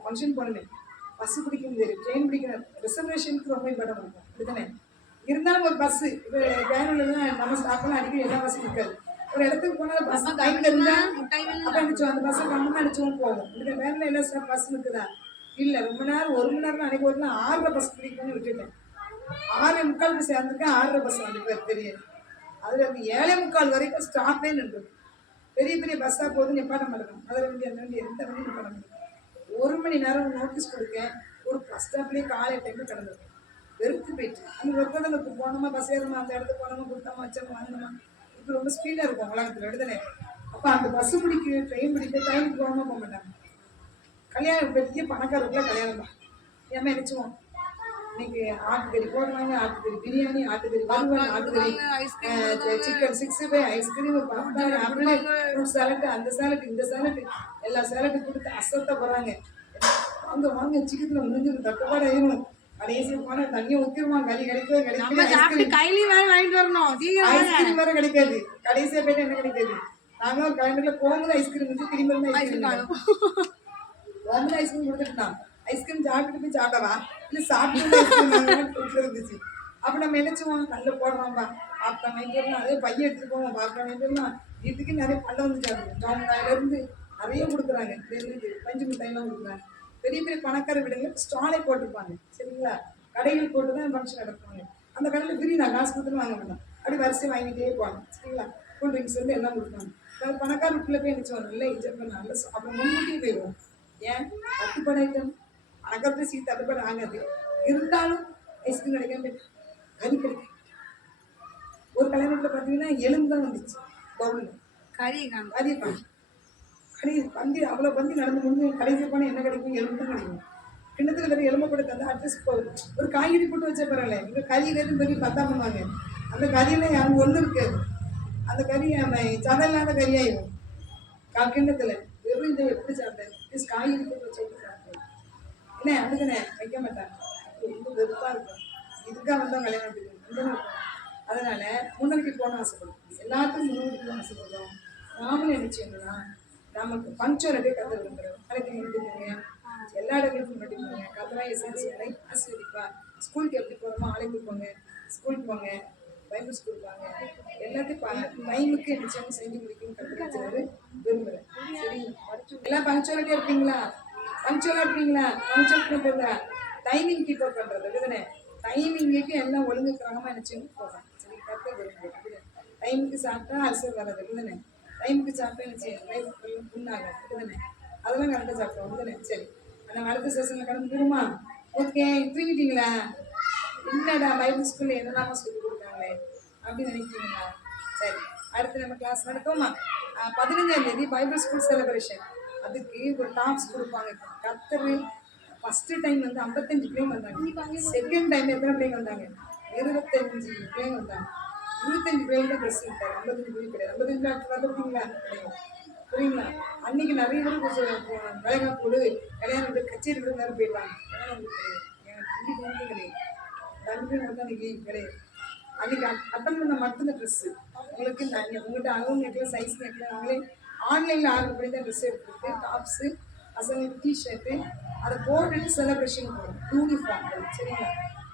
ஃபங்க்ஷன் போகணுமே, பஸ்ஸு பிடிக்க முடியாது, ட்ரெயின் பிடிக்கிற ரிசர்வேஷனுக்கு ரொம்ப இம்பார்ட்டன் இருக்கும். அப்படித்தானே? இருந்தாலும் ஒரு பஸ்ஸு இப்போ பெங்களூர்லாம் நம்ம ஸ்டாப்லாம் அடிக்கடி எல்லா பஸ்ஸும் இருக்காது. ஒரு இடத்துக்கு போனால் பஸ் டைமில் இருந்தால் அப்போ அடிச்சோம் அந்த பஸ்ஸை கம்மி அடிச்சோம் போகும். இந்த வேலையில் எல்லா ஸ்டாப் பஸ் இருக்குதா? இல்லை, ரொம்ப நேரம் 1 மணி நேரம் அன்றைக்கி ஒரு நாள் 6 பஸ் பிடிக்கணும்னு விட்டுட்டேன். 6:45 சேர்ந்துருக்கேன், 6 பஸ் வந்து பேர் தெரியாது. அதில் அந்த 7:45 வரைக்கும் ஸ்டாப்பே நின்று பெரிய பெரிய பஸ்ஸாக போகுது நிப்பாட்ட மாட்டேன். அதில் வந்து அந்த வண்டி எந்த வண்டி நிப்பாட்ட மாட்டேன். 1 மணி நேரம் நோட்டீஸ் கொடுக்கேன். ஒரு பஸ் ஸ்டாப்லேயே காலை டைமில் கிடந்திருக்கேன். வெறுத்து போயிட்டு அந்த வெப்பதலுக்கு போனோமா, பஸ் ஏறமா, அந்த இடத்துக்கு போனோமா, கொடுத்தாமா, வச்சோமா, வாங்கினோமா. இப்போ ரொம்ப ஸ்பீடாக இருக்கும் உலகத்தில் விடுதலை. அப்போ அந்த பஸ்ஸு பிடிக்க ட்ரெயின் பிடிக்க டைமுக்கு போகாமல் போக மாட்டாங்க. கல்யாணம் பெரிய பணக்காரருக்குள்ள கல்யாணம் தான். ஏமா நினச்சுவோம் இன்னைக்கு ஆட்டுக்கறி போடுறாங்க, ஆட்டுக்கறி பிரியாணி, ஆட்டுக்கறி வறுவல், ஆட்டுக்கறி chicken 65, ice cream, popcorn, apple, fruit salad, அந்த சாலட்டு, இந்த சாலட்டு, எல்லா சாலட்டும் கொடுத்து அசத்த போகிறாங்க. அங்கே வாங்க சிக்கத்தில் முடிஞ்சு தட்டுப்பாடு ஆயிரும். கடைசியில் போனால் தண்ணியை ஊற்றிடுவான், கறி கிடைக்கவே கிடைக்காது, ஐஸ்கிரீம் வேறு கிடைக்காது. கடைசியாக போயிட்டு என்ன கிடைக்காது? நாங்களும் கலண்டரில் போகும்போது ஐஸ்கிரீம் வச்சு திரும்பி வந்து ஐஸ்கிரீம் வந்து ஐஸ்கிரீம் கொடுத்துட்டான். ஐஸ்கிரீம் சாப்பிட்டு போய் சாப்பிடவா இல்லை சாப்பிட்டு இருந்துச்சு. அப்போ நம்ம நினைச்சுவோம் நல்ல போடுறோம்ப்பா பாப்கார்ன் வாங்கிட்டு அதே பையன் எடுத்துகிட்டு போவோம், பாப்கார்ன் வாங்கிட்டு வீட்டுக்கு நிறைய பண்டம் வந்து சாப்பிடுவோம். ஜாமுக்காயிலேருந்து நிறைய கொடுக்குறாங்க, பஞ்சு மிட்டாயெல்லாம் கொடுக்குறாங்க. பெரிய பெரிய பணக்கார வீடுங்க ஸ்டாலே போட்டிருப்பாங்க. சரிங்களா? கடைகள் போட்டு தான் ஃபங்க்ஷன் நடத்துவாங்க. அந்த கடையில் ஃப்ரீ தான், காசு கொடுத்துன்னு வாங்க மாட்டோம். அப்படி வரிசை வாங்கிட்டே போவாங்க. சரிங்களா? கூல் ட்ரிங்க்ஸ் வந்து எல்லாம் கொடுப்பாங்க. அது பணக்கார வீட்டில் போய் நினச்சி நல்லா என்ஜாய் பண்ண நல்ல அப்புறம் முன்கூட்டியே போயிடுவோம். ஏன் தட்டுப்பாடு ஐட்டம் பணக்காரத்தை தட்டுப்பாடு ஆகாது. இருந்தாலும் ஐஸ்கிரீம் கிடைக்காம கறி கிடைக்கும். ஒரு கல்யாணத்தில் பார்த்தீங்கன்னா எலும்பு தான் வந்துச்சு பவுலில் கறி பந்தி அவ்வளோ பந்தி நடந்து முடிஞ்சு கடைசி போனால் என்ன கிடைக்கும்? எலும்பு தான் கிடைக்கும். கிண்ணத்தில் வேறு எலும்பு போட்டு தந்து அட்ஜஸ்ட் போகுது. ஒரு காய்கறி போட்டு வச்சா பரவாயில்ல, இங்கே கறி எதுவும் பெரிய பத்தா பண்ணுவாங்க. அந்த கறியில் யாரும் ஒன்றும் இருக்காது. அந்த கறி சதை இல்லாத கறியாயிடும். கிண்ணத்தில் வெறும் இதை எப்படி சாப்பிட்டேன்? காய்கறி போட்டு வச்சு சாப்பிட்டேன். என்ன அதுக்குண்ணே வைக்க மாட்டாங்க. ரொம்ப வெறுப்பாக இருக்கும். இதுக்காக வந்தால் கல்யாணத்துக்கு அதனால் முன்னோக்கி போன ஆசைப்படுவோம். எல்லாத்துக்கும் முன்னோக்கி போக ஆசைப்படுறோம். நாமளும் என்ன செய்யணும்னா நமக்கு பங்க்சுவாலிட்டியை கற்று விரும்புகிறோம். கலைக்கு முன்னாடி போங்க, எல்லா இடங்களுக்கும் முன்னாடி போங்க. கத்தரா எஸ்என்சிகளை ஆசிரியப்பா. ஸ்கூலுக்கு எப்படி போகிறோமோ ஆலைக்கு போங்க, ஸ்கூலுக்கு போங்க, பைபிள் ஸ்கூல் வாங்க. எல்லாத்தையும் டைமுக்கு என்ன செய்யணும் செஞ்சு முடிக்கணும் கற்றுக்கிறது விரும்புகிறேன். சரி, எல்லாம் பங்க்சுவாலிட்டியாக இருப்பீங்களா? பங்க்சுவலாக இருப்பீங்களா? பங்க்சுவல் பண்ணுறதா டைமிங் கீப் அப் பண்ணுறது அப்படிதானே? டைமிங்குக்கு எல்லாம் ஒழுங்கு கிரகமாக நினச்சின்னு போகிறேன். சரி, கற்க விரும்புகிறேன். டைமுக்கு சாப்பிட்டா அரிசல் வராது அப்படிதானே? டைமுக்கு சாப்பிட்டா நினச்சி லைஃப் புண்ணாகும் அப்படிதானே? அதெல்லாம் கரெக்டாக சாப்பிட்டோம் அப்படிதானே? சரி, நம்ம அடுத்த செஷனில் கடந்துருமா? ஓகே, தூங்கிட்டீங்களா? இல்லைடா பைபிள் ஸ்கூலில் என்னெல்லாமா சொல்லி கொடுத்தாங்களே அப்படின்னு நினைக்கிறீங்களா? சரி, அடுத்து நம்ம கிளாஸ் நடக்குமா? 15ஆம் தேதி பைபிள் ஸ்கூல் செலிப்ரேஷன். அதுக்கு ஒரு டாப்ஸ் கொடுப்பாங்க. கர்த்தர் ஃபர்ஸ்ட் டைம் வந்து 55 பிள்ளைங்க வந்தாங்க. செகண்ட் டைம் எத்தனை பிள்ளைங்க வந்தாங்க? 25 பிள்ளைங்க வந்தாங்க. 25 பிள்ளைங்க தான் ட்ரெஸ் எடுத்தாரு. 55 பிள்ளைங்க கிடையாது. 55 வந்துருக்கீங்களா? புரியுங்களா? அன்னைக்கு நிறைய பேர் விலகா போடு கல்யாணம் கச்சேரி கூட நேரம் போயிடுவாங்க. எனக்கு கிடையாது. தம்பி வந்து அன்னைக்கு கிடையாது. அன்னைக்கு அட்டன் பண்ண மட்டும்தான் ட்ரெஸ்ஸு உங்களுக்கு. உங்கள்கிட்ட அளவு நெட்டில் சைஸ் நெட்டில் நாங்களே ஆன்லைனில் ஆர்டர் பண்ணி தான் ட்ரெஸ் எடுத்துட்டு டாப்ஸு பசங்களுக்கு டிஷர்ட்டு அதை போட்டுட்டு செலிப்ரேஷன் போடணும். யூனிஃபார்ம் சரிங்களா?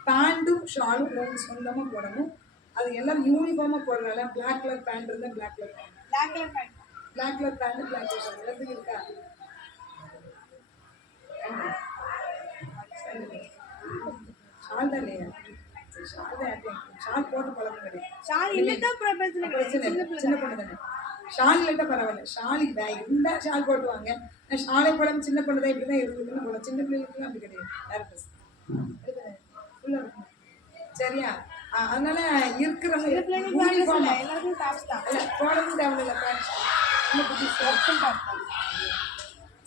பேண்ட்டும் ஷாலும் உங்களுக்கு சொந்தமாக போடணும். அது எல்லோரும் யூனிஃபார்மாக போடுறதுனால பிளாக் கலர் பேண்ட் இருந்தால் black colour pant, black colour pant, black colour pant, black colour shawl எல்லாத்துக்கும் இருக்கா? ஷால் தான் இல்லையா? ஷால் தான் ஷால் போட்டு பழக்கம் கிடையாது. ஷால் இல்லட்டா பிரச்சனை கிடையாது. சின்ன பொண்ணு தானே. ஷால் இல்லட்டா பரவாயில்ல. ஷால் இருந்தால் ஷால் போட்டுவாங்க. நான் ஷாலை போடாம சின்ன பொண்ணு தான் இப்படி தான் இருக்குதுன்னு போட. சின்ன பிள்ளைகளுக்குலாம் அப்படி கிடையாது. வேற ட்ரெஸ் ஃபுல்லாக இருக்கும். சரியா? அதனால இருக்கிறவங்க யூனிஃபார்ம் எல்லாருக்கும் டாப்ஸ் தான். இல்லை போடவும் தேவையில்லை. பேண்ட் ஷால்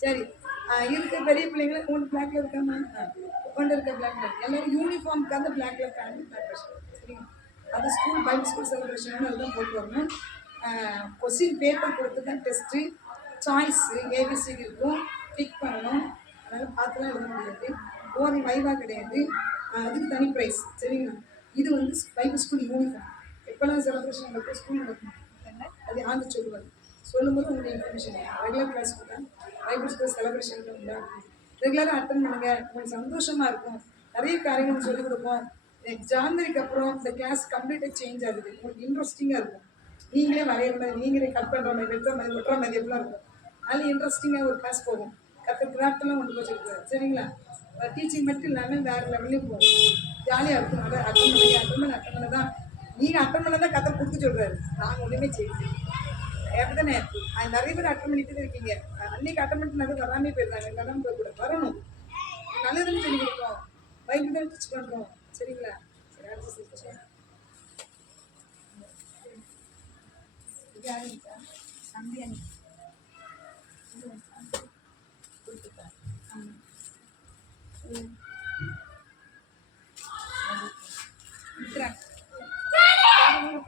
சரி. இருக்க பெரிய பிள்ளைங்களை ஒன்று பிளாக்ல இருக்காம கொண்டு இருக்க பிளாக் எல்லாரும் யூனிஃபார்முக்கு அந்த பிளாக்ல பேண்ட் பிளாக் ஷர்ட் சரிங்களா? அது ஸ்கூல் பைபிள் ஸ்கூல் செலிப்ரேஷன் அதுதான் போட்டு வரணும். கொஸ்டின் பேப்பர் கொடுத்து தான் டெஸ்ட்டு சாய்ஸு ஏபிசிடி இருக்கும். டிக் பண்ணணும். அதனால் பார்த்துலாம் எழுத முடியாது. ஓரி வைவா கிடையாது. அதுக்கு தனி ப்ரைஸ் சரிங்களா? இது வந்து பைபிள் ஸ்கூல் யூனிஃபார்ம். எப்போல்லாம் செலிப்ரேஷன் நடக்கும் ஸ்கூல் நடக்கும் அது ஆண்டு சொல்லுவார். சொல்லும்போது உங்களுக்கு இன்ஃபர்மேஷன் ரெகுலர் கிளாஸ் கூட பைபிள் ஸ்கூல் செலிப்ரேஷன் உண்டாகும். ரெகுலராக அட்டன் பண்ணுங்க. உங்களுக்கு சந்தோஷமாக இருக்கும். நிறைய காரியங்கள் சொல்லிக் கொடுப்போம். ஜான்வரிக்கு அப்புறம் இந்த கிளாஸ் கம்ப்ளீட்டாக சேஞ்ச் ஆகுது. உங்களுக்கு இன்ட்ரெஸ்டிங்காக இருக்கும். நீங்களே வரைகிற மாதிரி, நீங்களே கட் பண்ணுற மாதிரி, வெட்டுற மாதிரி, வெட்டுற மாதிரி எப்படிலாம் இருக்கும். அதனால இன்ட்ரெஸ்டிங்காக ஒரு கிளாஸ் போகும். கிராஃப்டெல்லாம் கொண்டு போய் சொல்லுவார் சரிங்களா? டீச்சிங் மட்டும் இல்லாமல் வேறு லெவல்லையும் போகும். ஜாலியாக இருக்கும். அதை அட்டன் பண்ண தான் நீங்கள் அட்டன் பண்ண தான் கதை கொடுத்து சொல்கிறாரு. நாங்கள் ஒன்றுமே செய்யுது அப்படித்தானே? அது நிறைய பேர் அட்டன் பண்ணிட்டு தான் இருக்கீங்க. அன்னைக்கு அட்டன் பண்ணிட்டு நிறைய வராமே போயிருந்தாங்க. வராமல் போய் கூட வரணும். நல்லதுன்னு சொல்லி கொடுப்போம். பைபிள் தான் டீச் பண்ணுறோம் சரிங்களா? சரி அடுத்து யாருங்கக்கா? தம்பி அண்ணி கொடுத்துட்டா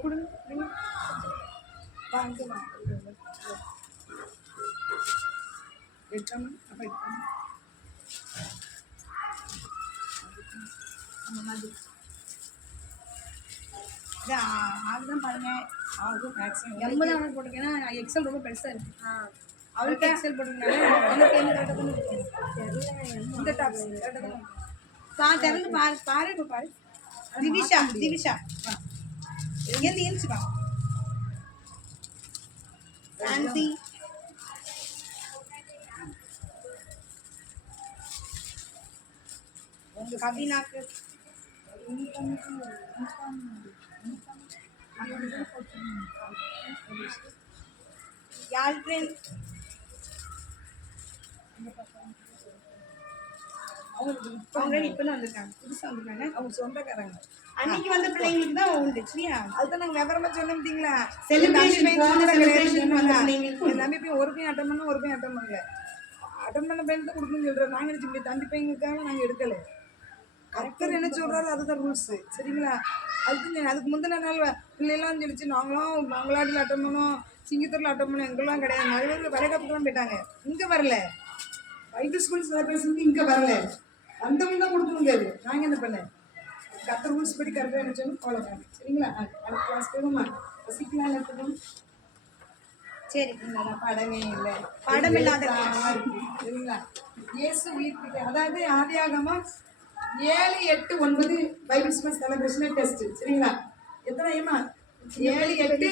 கொடுங்க வாங்க எடுக்காம அப்போ எடுக்காம அந்த மாதிரி அதுதான் பாருங்க. ஆகும் மேக்ஸிமம் 80 போட்டிருக்கேன்னா எக்ஸல் ரொம்ப பெருசாக இருக்கு. அவருக்கு எக்ஸல் போட்டிருந்தாலே எனக்கு என்ன கரெக்டாக தான் இருக்கும். இந்த டாப்ஸ் கரெக்டாக தான் இருக்கும். திறந்து பாரு பாரு இப்போ பாரு. திவிஷா எந்த ஏஞ்சுப்பா ஆன்சி கவினாக்கு யாழ்ட்ரெயின் அவங்க இப்போ தான் வந்திருக்காங்க. புதுசாக வந்திருக்காங்க. அவங்க சொந்தக்காரங்க. அன்னைக்கு வந்த பிள்ளைங்களுக்கு தான் உண்டு சரியா? அதுதான் நாங்கள் விவரமா சொன்னீங்களா? செலிப்ரேஷன் தம்பி போய் ஒரு பையன் அட்டன் பண்ண ஒரு பையன் அட்டன் பண்ணல. அட்டன் பண்ண பையன் தான் கொடுக்கணும்னு சொல்கிறோம். நாங்கள் நினச்சி தம்பி பையனுக்காக நாங்கள் எடுக்கலை. கர்த்தர் என்ன சொல்கிறாரு அதுதான் ரூல்ஸு சரிங்களா? அதுக்கு முந்தின நாள் பிள்ளைலாம் சொல்லிச்சு நாங்களும் மங்களாடியில் அட்டன் பண்ணோம், சிங்கத்தூரில் அட்டன் பண்ணோம். எங்கெல்லாம் கிடையாது. நிறைய பேர் வளைகாப்புக்கெல்லாம் போயிட்டாங்க. இங்கே வரல. பைபிள் ஸ்கூல் செலிப்ரேஷனுக்கு இங்கே வரல. வந்தவங்க தான் கொடுக்கணுங்க. அது நாங்கள் என்ன பண்ணேன்? கர்த்தர் ரூல்ஸ் படி கரெக்டாக என்ன சொல்லணும் ஃபாலோ பண்ணேன் சரிங்களா? அடுத்த கிளாஸ் போகுமா? ரசிக்கலாம் இருக்கட்டும் சரி. படமே இல்லை. படம் இல்லாத சரிங்களா? இயேசு உயிர்ப்பிக்க அதாவது ஆதியாகமம் 7, 8, 9 பைபிள் ஸ்கூல் செலிப்ரேஷன் டெஸ்ட் சரிங்களா? எத்தனை ஏமா? 7, 8,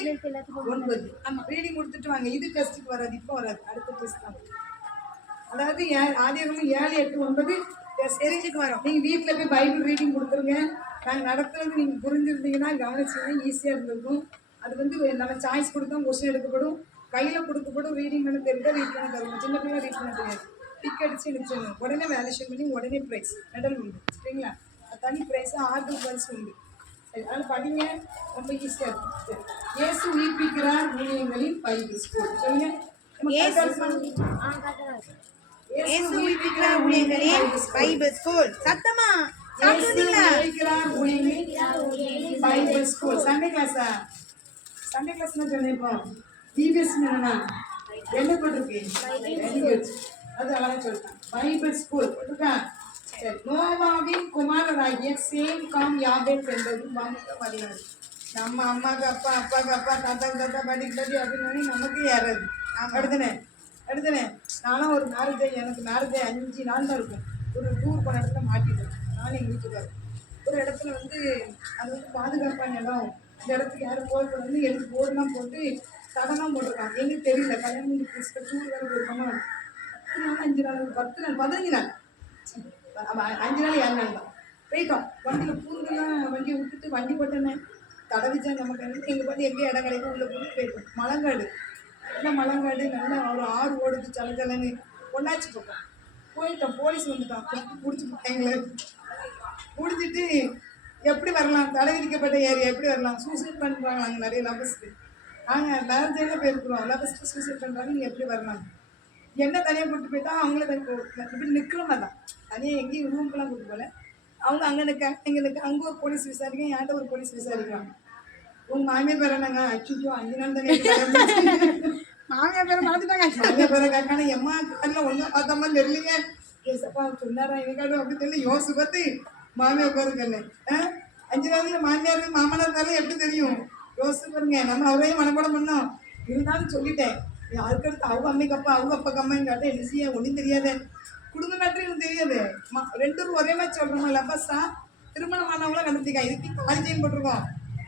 9 ஆமாம் ரீடிங் கொடுத்துட்டு வாங்க. இது டெஸ்ட்டுக்கு வராது. இப்போ வராது. அடுத்த டெஸ்ட் தான். அதாவது ஆதியாகமம் 7, 8, 9 டெஸ்ட்டுக்கு வரும். நீங்கள் வீட்டில் போய் பைபிள் ரீடிங் கொடுத்துருங்க. நாங்கள் நடத்துறது நீங்கள் புரிஞ்சுருந்தீங்கன்னா கவனிச்சிங்கன்னா ஈஸியாக இருந்திருக்கும். அது வந்து நம்ம சாய்ஸ் கொடுத்தோம், கொஸ்டின் எடுக்கப்படும், கையில் கொடுக்கப்படும். ரீடிங் பண்ண தெரிஞ்சால் ரீட் பண்ண தருவோம். சின்ன பிள்ளை ரீட் பண்ண தெரியாது. டிக் அடிச்சு எடுத்துருங்க. உடனே வேல்யூஷன் பண்ணி உடனே ப்ரைஸ் மெடல் உண்டு சரிங்களா? தனி ப்ரைஸு ஆர்டர் ப்ரைஸ் உண்டு. சரி, அதனால படிங்க, ரொம்ப ஈஸியா இருக்கும். சரி. இயேசு உயிர்ப்பிக்கிறார் ஊழியங்களின் பைபிள் ஸ்கூல் சொல்லுங்க. நம்ம correct ஆ இருக்குமா? இயேசு உயிர்ப்பிக்கிறார் ஊழியங்களின் பைபிள் ஸ்கூல். சத்தமா இயேசு சாப்பிட்டீங்களா? உயிர்ப்பிக்கிறார் ஊழியங்களின் பைபிள் ஸ்கூல். சண்டே கிளாஸா? சண்டே கிளாஸ் சொன்னேன். இப்போ டிபிஎஸ் என்னன்னா என்ன போட்டிருக்கு? Very good. அது அழகா சொல்லிட்டான். பைபிள் ஸ்கூல் போட்டிருக்கா? சரி. நோவாவின் குமாரராகிய சேம் காம் யாபேத் என்பது வாங்க பதினாறு. நம்ம அம்மாக்கு அப்பா, அப்பாவுக்கு அப்பா, தாத்தாவுக்கு தாத்தா, பாட்டிக்கு பாட்டி அப்படின்னு நமக்கு ஏறாது. அடுத்தனே நானும் ஒரு மேரேஜ் எனக்கு மேரேஜ் 5 நாள் தான் இருக்கும். ஒரு டூர் போன இடத்துல மாட்டிட்டேன். நானும் எங்கள் வீட்டுக்காரர் ஒரு இடத்துல வந்து அது வந்து பாதுகாப்பான இடம். இந்த இடத்துக்கு யாரும் போகக்கூடாதுன்னு எடுத்து போர்டெலாம் போட்டு தடம்லாம் போட்டிருக்காங்க. எங்களுக்கு தெரியல. கல்யாணம் டூர் வேறு போயிருக்கோமா. 10 நாள் 5 நாள் 10 நாள் 15 நாள் 5 நாள் 7 நாள் தான் போயிட்டோம். வண்டியில் பூந்துலாம் வண்டியை விட்டுட்டு வண்டி போட்டேன்னே தடவிச்சா நமக்கு எங்கள் பாட்டி எங்கேயும் இடம் கிடைக்கும் உள்ளே போட்டு போயிட்டோம். மலங்காடு நல்லா மலங்காடு நல்லா ஒரு ஆறு ஓடுது சலச்சலன்னு பொள்ளாச்சி பக்கம் போயிட்டோம். போலீஸ் வந்துட்டான். பிடிச்சி எங்களை பிடிச்சிட்டு எப்படி வரலாம், தடை விதிக்கப்பட்ட ஏரியா எப்படி வரலாம், சூசைட் பண்ணுறாங்க. அங்கே நிறைய லவர்ஸ்க்கு நாங்கள் மேரேஜில் போயிருக்கிறோம். லவர்ஸ்க்கு சூசைட் பண்ணுறாங்க, நீங்கள் எப்படி வரலாம், என்ன தனியாக கூப்பிட்டு போயிட்டா அவங்கள இப்படி நிற்கிற மாதிரி தான். தனியாக எங்கேயும் ரூம்க்கெலாம் கூப்பிட்டு போகல. அவங்க அங்கே நிற்காங்க, இங்கே நிற்க. அங்கே ஒரு போலீஸ் விசாரிக்க, என்கிட்ட ஒரு போலீஸ் விசாரிக்கிறாங்க. உங்கள் மாமியார் பேர் என்னங்க? அச்சுச்சோ 5 நாள் தானே மாமியார் பேரை மறந்துட்டாங்க. மாமியார் பேரை கேட்கான எம்மா காட்டில் ஒன்றா பார்த்தோம்மா தெரியலைங்க. ஏசப்பா சொன்னாரா எனக்காட்டும் அப்படி சொல்லி யோசிச்சு பார்த்து மாமியார் பேரு கண்ணு 5 நாள் மாமியார் மாமனார் பேரும் எப்படி தெரியும் யோசிச்சு பாருங்க. நம்ம அவரையும் மனப்பாடம் பண்ணோம். இருந்தாலும் சொல்லிட்டேன். அதுக்கடுத்து அவங்க அம்மைக்கு அப்பா அவங்க அப்பா அம்மையும் காட்ட ஈஸியாக ஒன்றும் தெரியாது. குடும்ப நாட்டம் எனக்கு தெரியாது. 2 பேரும் ஒரே மாதிரி சொல்கிறோமா. லப்பஸா திருமணமானவங்களாம் கண்டுபிடிக்கா. இதுக்கு காலி செயின் போட்டிருக்கோம்,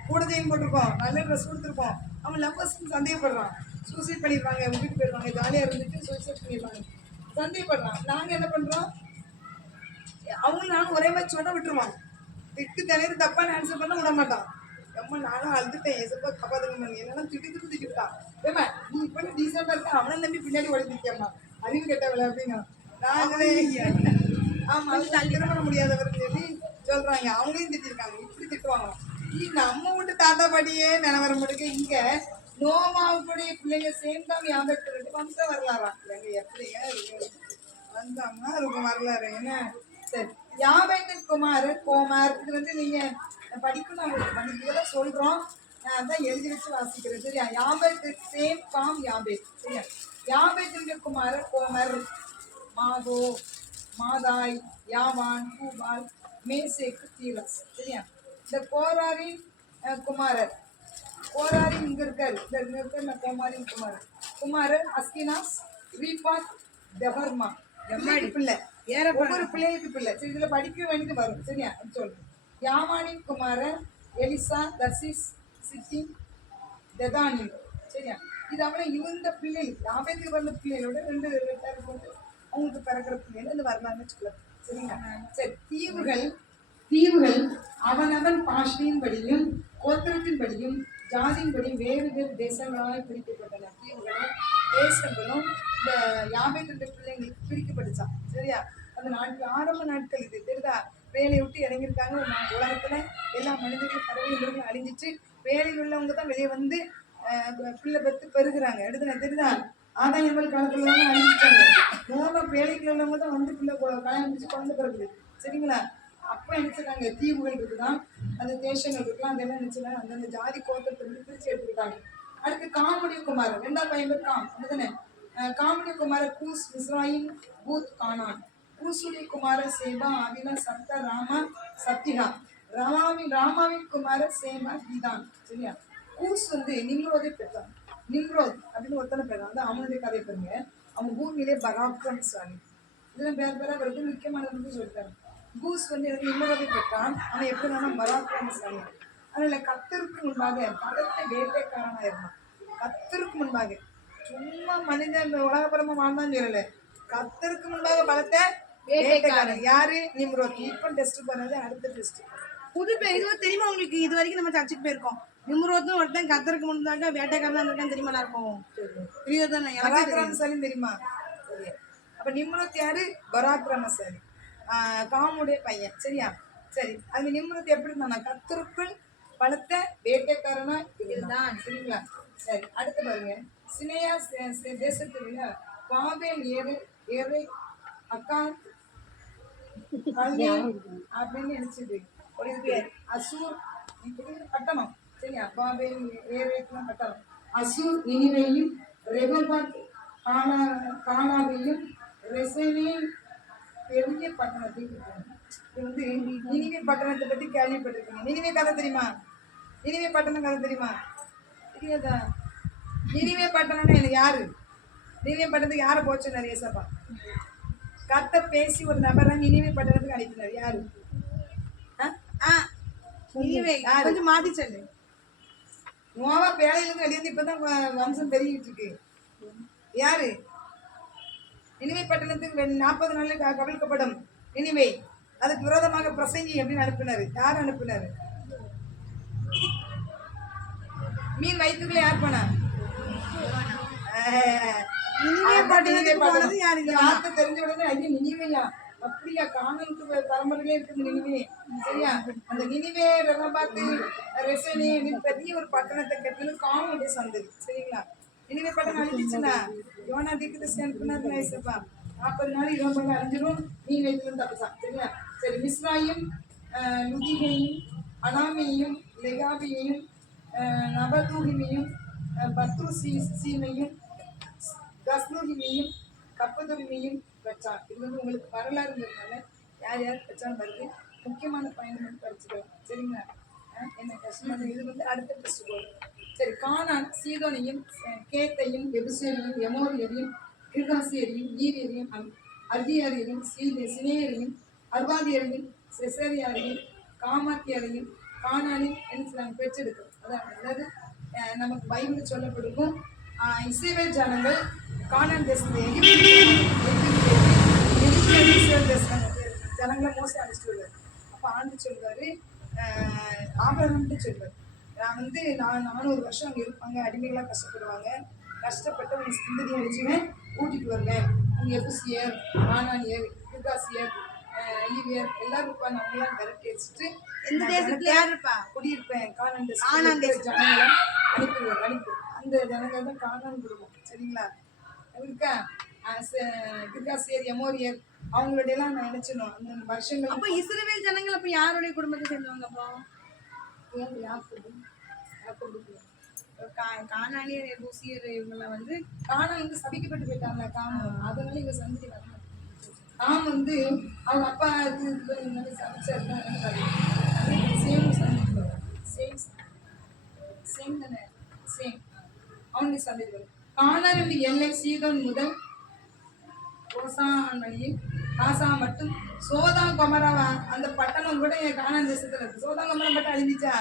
கூட செயின் போட்டிருக்கோம், நல்ல ட்ரெஸ் கொடுத்துருக்கோம். அவன் லப்பஸ்ன்னு சந்தேகப்படுறான். சூசைட் பண்ணிடுவாங்க, வீட்டுக்கு போயிடுவாங்க, ஜாலியாக இருந்துட்டு சூசைட் பண்ணிடுவாங்க, சந்தேகப்படுறான். நாங்கள் என்ன பண்ணுறோம், அவங்களும் நானும் ஒரே மாதிரி சொன்ன விட்டுருவாங்க. திட்டு தனியாக தப்பான ஆன்சர் பண்ண விட மாட்டான். அம்மா நானும் அழுதுட்டேன். எசப்பா காப்பாதுங்க என்னெல்லாம் திட்டிக்கிட்டான். ஏமா நீ இப்ப டீசெண்டாக இருக்க, அவனை நம்பி பின்னாடி ஓடிக்கிட்டியம்மா அறிவு கெட்டவளை அப்படிங்க. நாங்களே ஆமாம் அது திருமண முடியாதவர்னு சொல்லி சொல்கிறாங்க. அவங்களையும் திட்டிருக்காங்க. இப்படி திட்டுவாங்க. நம்ம வீட்டு தாத்தா பாட்டியே நினைவர முடியுங்க. இங்கே நோவாவுடைய பிள்ளைங்க சேர்ந்தாங்க. 52 வம்சம் வரலாறாம். இல்லைங்க எப்படிங்க வந்தாமா இருக்கும் வரலாறு என்ன. சரி. யாபேத்தின் குமாரன் கோமார். இது வந்து நீங்கள் படிக்கணும். அவங்களுக்கு படிக்கிறத சொல்கிறோம். நான் அதான் எழுதி வச்சு வாசிக்கிறேன். சரியா? யாபேத் சேம் காம் யாபேத். சரியா? யாபேத்தினுடைய குமாரன் கோமர், மாகோ, மாதாய், யாவான், பூபால், மேசேக்கு, தீரஸ். சரியா? இந்த கோராரின் குமாரர். கோராரி இங்கே இருக்காரு. இந்த இருக்க கோமாரின் குமாரர் அஸ்கினாஸ், ரீபாத், தெஹர்மா. பிள்ளை ஒவ்வொரு பிள்ளைகளுக்கு பிள்ளை. சரி, இதில் படிக்க வேண்டியது வரும். சரியா? அது சொல்றேன். யாமானின் குமாரன் எலிசா, தர்சிஸ், சித்தி, தெதானி. சரியா? இது அவனை இந்த பிள்ளைகள் யாபேத்துக்கு பிறந்த பிள்ளைகளோட 2 பேருக்கு வந்து அவங்களுக்கு பிறக்கிற பிள்ளைகள் இந்த வரலாறுன்னு சொல்லலாம். சரிங்களா? சரி. தீவுகள் அவனவன் பாஷையின்படியும் கோத்திரத்தின்படியும் ஜாதியின்படியும் வேறு வேறு தேசங்களால் பிரிக்கப்பட்டன. தீவுகளும் தேசங்களும் இந்த யாபேத்துடைய பிள்ளைங்களுக்கு பிரிக்கப்பட்டுச்சான். சரியா? அந்த நாட்கள் ஆரம்ப நாட்கள் இது தெரியுதா? வேலையை விட்டு இறங்கியிருக்காங்க. உலகத்துல எல்லா மனிதர்களும் பறவைகளும் அழிஞ்சிட்டு வேலையில் உள்ளவங்க தான் வெளியே வந்து பிள்ளை பெற்று பெருகிறாங்க. எடுத்துனா தெரியுதா? ஆதாயங்கள் காலத்துல அழிஞ்சிட்டாங்க. நோவா வேலைக்குள்ள உள்ளவங்க தான் வந்து பிள்ளை கல்யாணம் முடிச்சு குழந்தை பிறகுது. சரிங்களா? அப்போ நினைச்சிருக்காங்க தீவுகள் இருக்குதான், அந்த தேசங்கள் இருக்கலாம், அதெல்லாம் நினைச்சுதான் அந்தந்த ஜாதி கோத்திரத்தை பிரிச்சு எடுத்துக்கிட்டாங்க. அடுத்து காமுடைய குமாரன் 2ஆம் பையன் பேர் காம். அதுதானே காமுடைய குமாரன் கூஸ், இஸ்ராயில், பூத், கானான். கூசுடைய குமாரன் சேபா, ஆவிலா, சப்தா, ராமா, சப்திகா. ராமாவின் குமாரன் சேமா, கீதான். சரியா? கூஸ் வந்து நிம்ரோதை பெற்றான். நிம்ரோத் அப்படின்னு ஒருத்தனை பெறான். அது அவனுடைய கதை பாருங்க. அவன் பூமியிலே பராக்கிரமசாலி. இதெல்லாம் பேர் அவருக்கு முக்கியமானது சொல்லிட்டாங்க. கூஸ் வந்து எனக்கு நிம்ரோதை பெற்றான். அவன் எப்படி இருந்தாலும் பராக்கிரமசாலி. அதில் கர்த்தருக்கு முன்பாக பலத்தை வேட்டைக்காரனாக இருந்தான். கர்த்தருக்கு முன்பாக சும்மா மனிதன் உலகபரமா வாழ்ந்தான்னு சொல்லலை. கர்த்தருக்கு முன்பாக பலத்தை வேட்டைக்காரன். யாரு? நிம்ரோத். இப்போ டெஸ்ட் பண்ணது அடுத்த டெஸ்ட். புது பேர் இது தெரியுமா உங்களுக்கு? இது வரைக்கும் நம்ம சர்ச்சுக்கு போயிருக்கோம். நிம்ரோத்னு ஒருத்தன் கர்த்தருக்கு முன்னாடி வேட்டைக்காரனா இருக்கான்னு தெரியுமா? இருக்கும் தெரியுதானே? பராக்கிரமசாலி தெரியுமா? அப்ப நிம்ரோத் யாரு? பராக்கிரமசாலி. காமுடைய பையன். சரியா? சரி. அது நிம்ரோத் எப்படி இருந்தானா? கர்த்தருக்குள் பலத்த வேட்டைக்காரனா இருந்தான். சரிங்களா? சரி, அடுத்து பாருங்க. சினையா தேசத்துல பாபேல் ஏறு ஏறு அக்கான் கல்னே அப்படின்னு நினைச்சது ஒரு பேர். அசூர் இப்படி பட்டணம். சரியா? பாபேல் ஏரேக்குலாம் பட்டணம். அசூர் நினிவேயும் ரெகோபாத் கானாவையும் ரெசனையும் பெரிய பட்டணத்தையும் கொடுத்தாங்க. இது வந்து நினிவே பட்டணத்தை பத்தி கேள்விப்பட்டிருக்கீங்க. நினிவே கதை தெரியுமா? நினிவே பட்டணம் கதை தெரியுமா? தெரியாதா? நினிவே பட்டணம்னா எனக்கு யாரு? நினிவே பட்டணத்துக்கு யாரை போச்சுன்னாரு ஏசப்பா? கத்த பேசி ஒரு நபரை நினிவே பட்டணத்துக்கு அனுப்பினார். யாரு? நினிவே கொஞ்சம் மாத்தி சொல்லு. நோவா பேழையிலிருந்து வெளியே இப்பதான் வம்சம் பெருகிட்டு இருக்கு. யாரு? நினிவே பட்டணத்துக்கு 40 நாளில் கவிழ்க்கப்படும் நினிவே. அதுக்கு விரோதமாக பிரசங்கி அப்படின்னு அனுப்பினாரு. யார் அனுப்பினாரு? மீன் வயிற்றுக்குள்ள யார் போனா? வார்த்தை தெரிஞ்ச உடனே ஐயா நினிவேயா, அப்படியா? காணலுக்கு பரம்பரையிலே இருக்குது நினிவே. சரியா? அந்த நினிவே ரெகோபாத்து ரெசனி பெரிய ஒரு பட்டணத்தை கட்டணும். காணுடைய சந்ததி. சரிங்களா? நினிவே பட்டணம் அழிஞ்சிச்சுன்னா யோனா தீர்க்கதரிசி அனுப்பினாரு ஏசப்பா. 40 நாள் 20 அழிஞ்சிடும். மீன் வயிற்றுல தப்பிச்சான். சரியா? சரி, மிஸ்ராயும் லுதிகையும் அனாமியையும் லெகாபியையும் நபதூகிமையும் பத்ருசீமையும் கஸ்னூகிமையும் கப்பதுரிமையும் வச்சான். இது வந்து உங்களுக்கு வரலாறு இருந்ததுனால யார் யார் வச்சாலும் வருது. முக்கியமான பயணம் வந்து படிச்சுக்கலாம். சரிங்களா? என்ன கஷ்டமான இது வந்து அடுத்த டெஸ்ட் போகும். சரி, கானான் சீதோனையும் கேத்தையும் எபுசேரையும் எமோரியரையும் கிர்காசியரையும் ஈரியரையும் அர்தியாரியரையும் சினேயரையும் அர்வாதியரையும் செசரியாரையும் காமாத்தியரையும் கானானில் என்ன நாங்கள் பெற்றெடுக்கிறோம். அதாவது நமக்கு பைபிள் சொல்லப்படுக்கும் இஸ்ரவேல் ஜனங்கள் கானான் தேசத்தை ஜனங்களை மோசம் அழைச்சிட்டு வருவார். அப்போ ஆண்டு சொல்வாரு, ஆபிரகாம்கிட்ட சொல்வார், நான் வந்து 400 வருஷம் அங்கே இருப்பாங்க, அடிமைகளாக கஷ்டப்படுவாங்க, கஷ்டப்பட்டு உங்க சிந்ததி அழிச்சுவேன், கூட்டிட்டு வருவேன். உங்க எபுசியர் கானானியர் கிர்காசியர் ஈவியர் எல்லாரும் இருப்பாங்க. அவங்களாம் விரட்டி வச்சுட்டு எந்த தேசத்துல யார் இருப்பா? குடியிருப்பேன். கானான் ஜனங்களை அனுப்பி அந்த ஜனங்கள் தான் கானான் குடும்பம். சரிங்களா? இருக்கா? கிர்காசியர் எமோரியர் அவங்களுடைய எல்லாம் நான் நினைச்சிடணும் அந்த வருஷங்கள். அப்ப இஸ்ரவேல் ஜனங்கள் அப்ப யாருடைய குடும்பத்தை சேர்ந்தவங்க? அப்போ கானானியர் எபூசியர் இவங்கெல்லாம் வந்து கானான் வந்து சபிக்கப்பட்டு போயிட்டாங்க. காமம் அதனால இவங்க சந்ததி வரணும். காம் வந்து அவங்க அப்பா சமைச்சாரு அவனுடைய சந்ததி வரும். கானான் எல்லை சீதோன் முதல் காசா மட்டும் சோதா கொமராவா அந்த பட்டணம் கூட கானான் தேசத்துல இருக்கு. சோதா கொமரா மட்டும் அழிஞ்சிச்சா?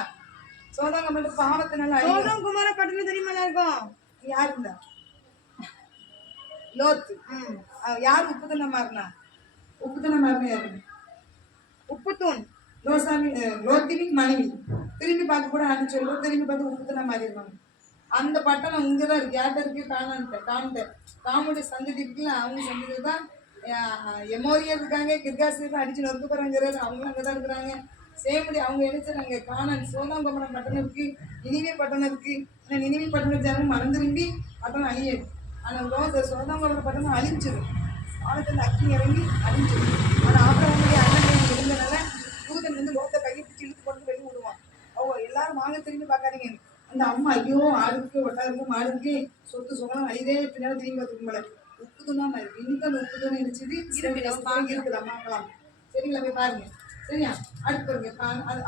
சோதா கொமரா பாவத்தினால சோதம் குமார பட்டணம் தெரியுமா இருக்கும்? யாரு இருந்தா? லோத்து. யாரு உப்புத்தன மாறினா? உப்புத்தன மாறினா யாரு? உப்புத்தூன் லோத்தின் மனைவி. திரும்பி பார்க்க கூட அனுப்பிச்சு சொல்லுவோம். திரும்பி பார்த்து உப்புத்தன மாறிடுவாங்க. அந்த பட்டணம் இங்கதான் இருக்கு. யார்கிட்ட இருக்கு? காண்ட காமுடைய சந்ததி இருக்குல்ல, அவங்க சந்ததி தான். எமோரியர் இருக்காங்க, கிர்காசியர் அடிச்சு நொறுக்க போறாங்கிறாரு, அவங்களும் அங்கதான் இருக்கிறாங்க. சேமுடி அவங்க நினைச்சாங்க கானான் சோதாங்கமரம் பட்டணம் இருக்கு, நினிவே பட்டணம் இருக்கு. ஆனா நினிவே பட்டணம் ஜனம் மனம் திரும்பி பட்டணம் அழியாது. ஆனா சோதாங்கமரம் பட்டணம் அழிஞ்சிடும். வானத்துல அக்கி இறங்கி அழிஞ்சிடும். ஆனா ஆபிரகாமுடைய அண்ணன் இருந்தனால தூதன் வந்து லோத்தை கையை பிடிச்சி இழுத்து கொண்டு வெளியே விடுவான். எல்லாரும் வாங்க திரும்பி பார்க்காதீங்க. அந்த அம்மா ஐயோ ஆடுக்கு ஒட்டாருக்கு மாடுக்கு சொத்து சொல்லாம் அழிதே பின்னாடி திரும்பி பார்த்துக்க மேல உப்பு துணாம இருக்கு. இன்னைக்கு அந்த உப்பு துணை இருந்துச்சு இருக்குது அம்மாக்கலாம். சரிங்களா? போய் பாருங்க. சரியா? அடுத்து பாருங்க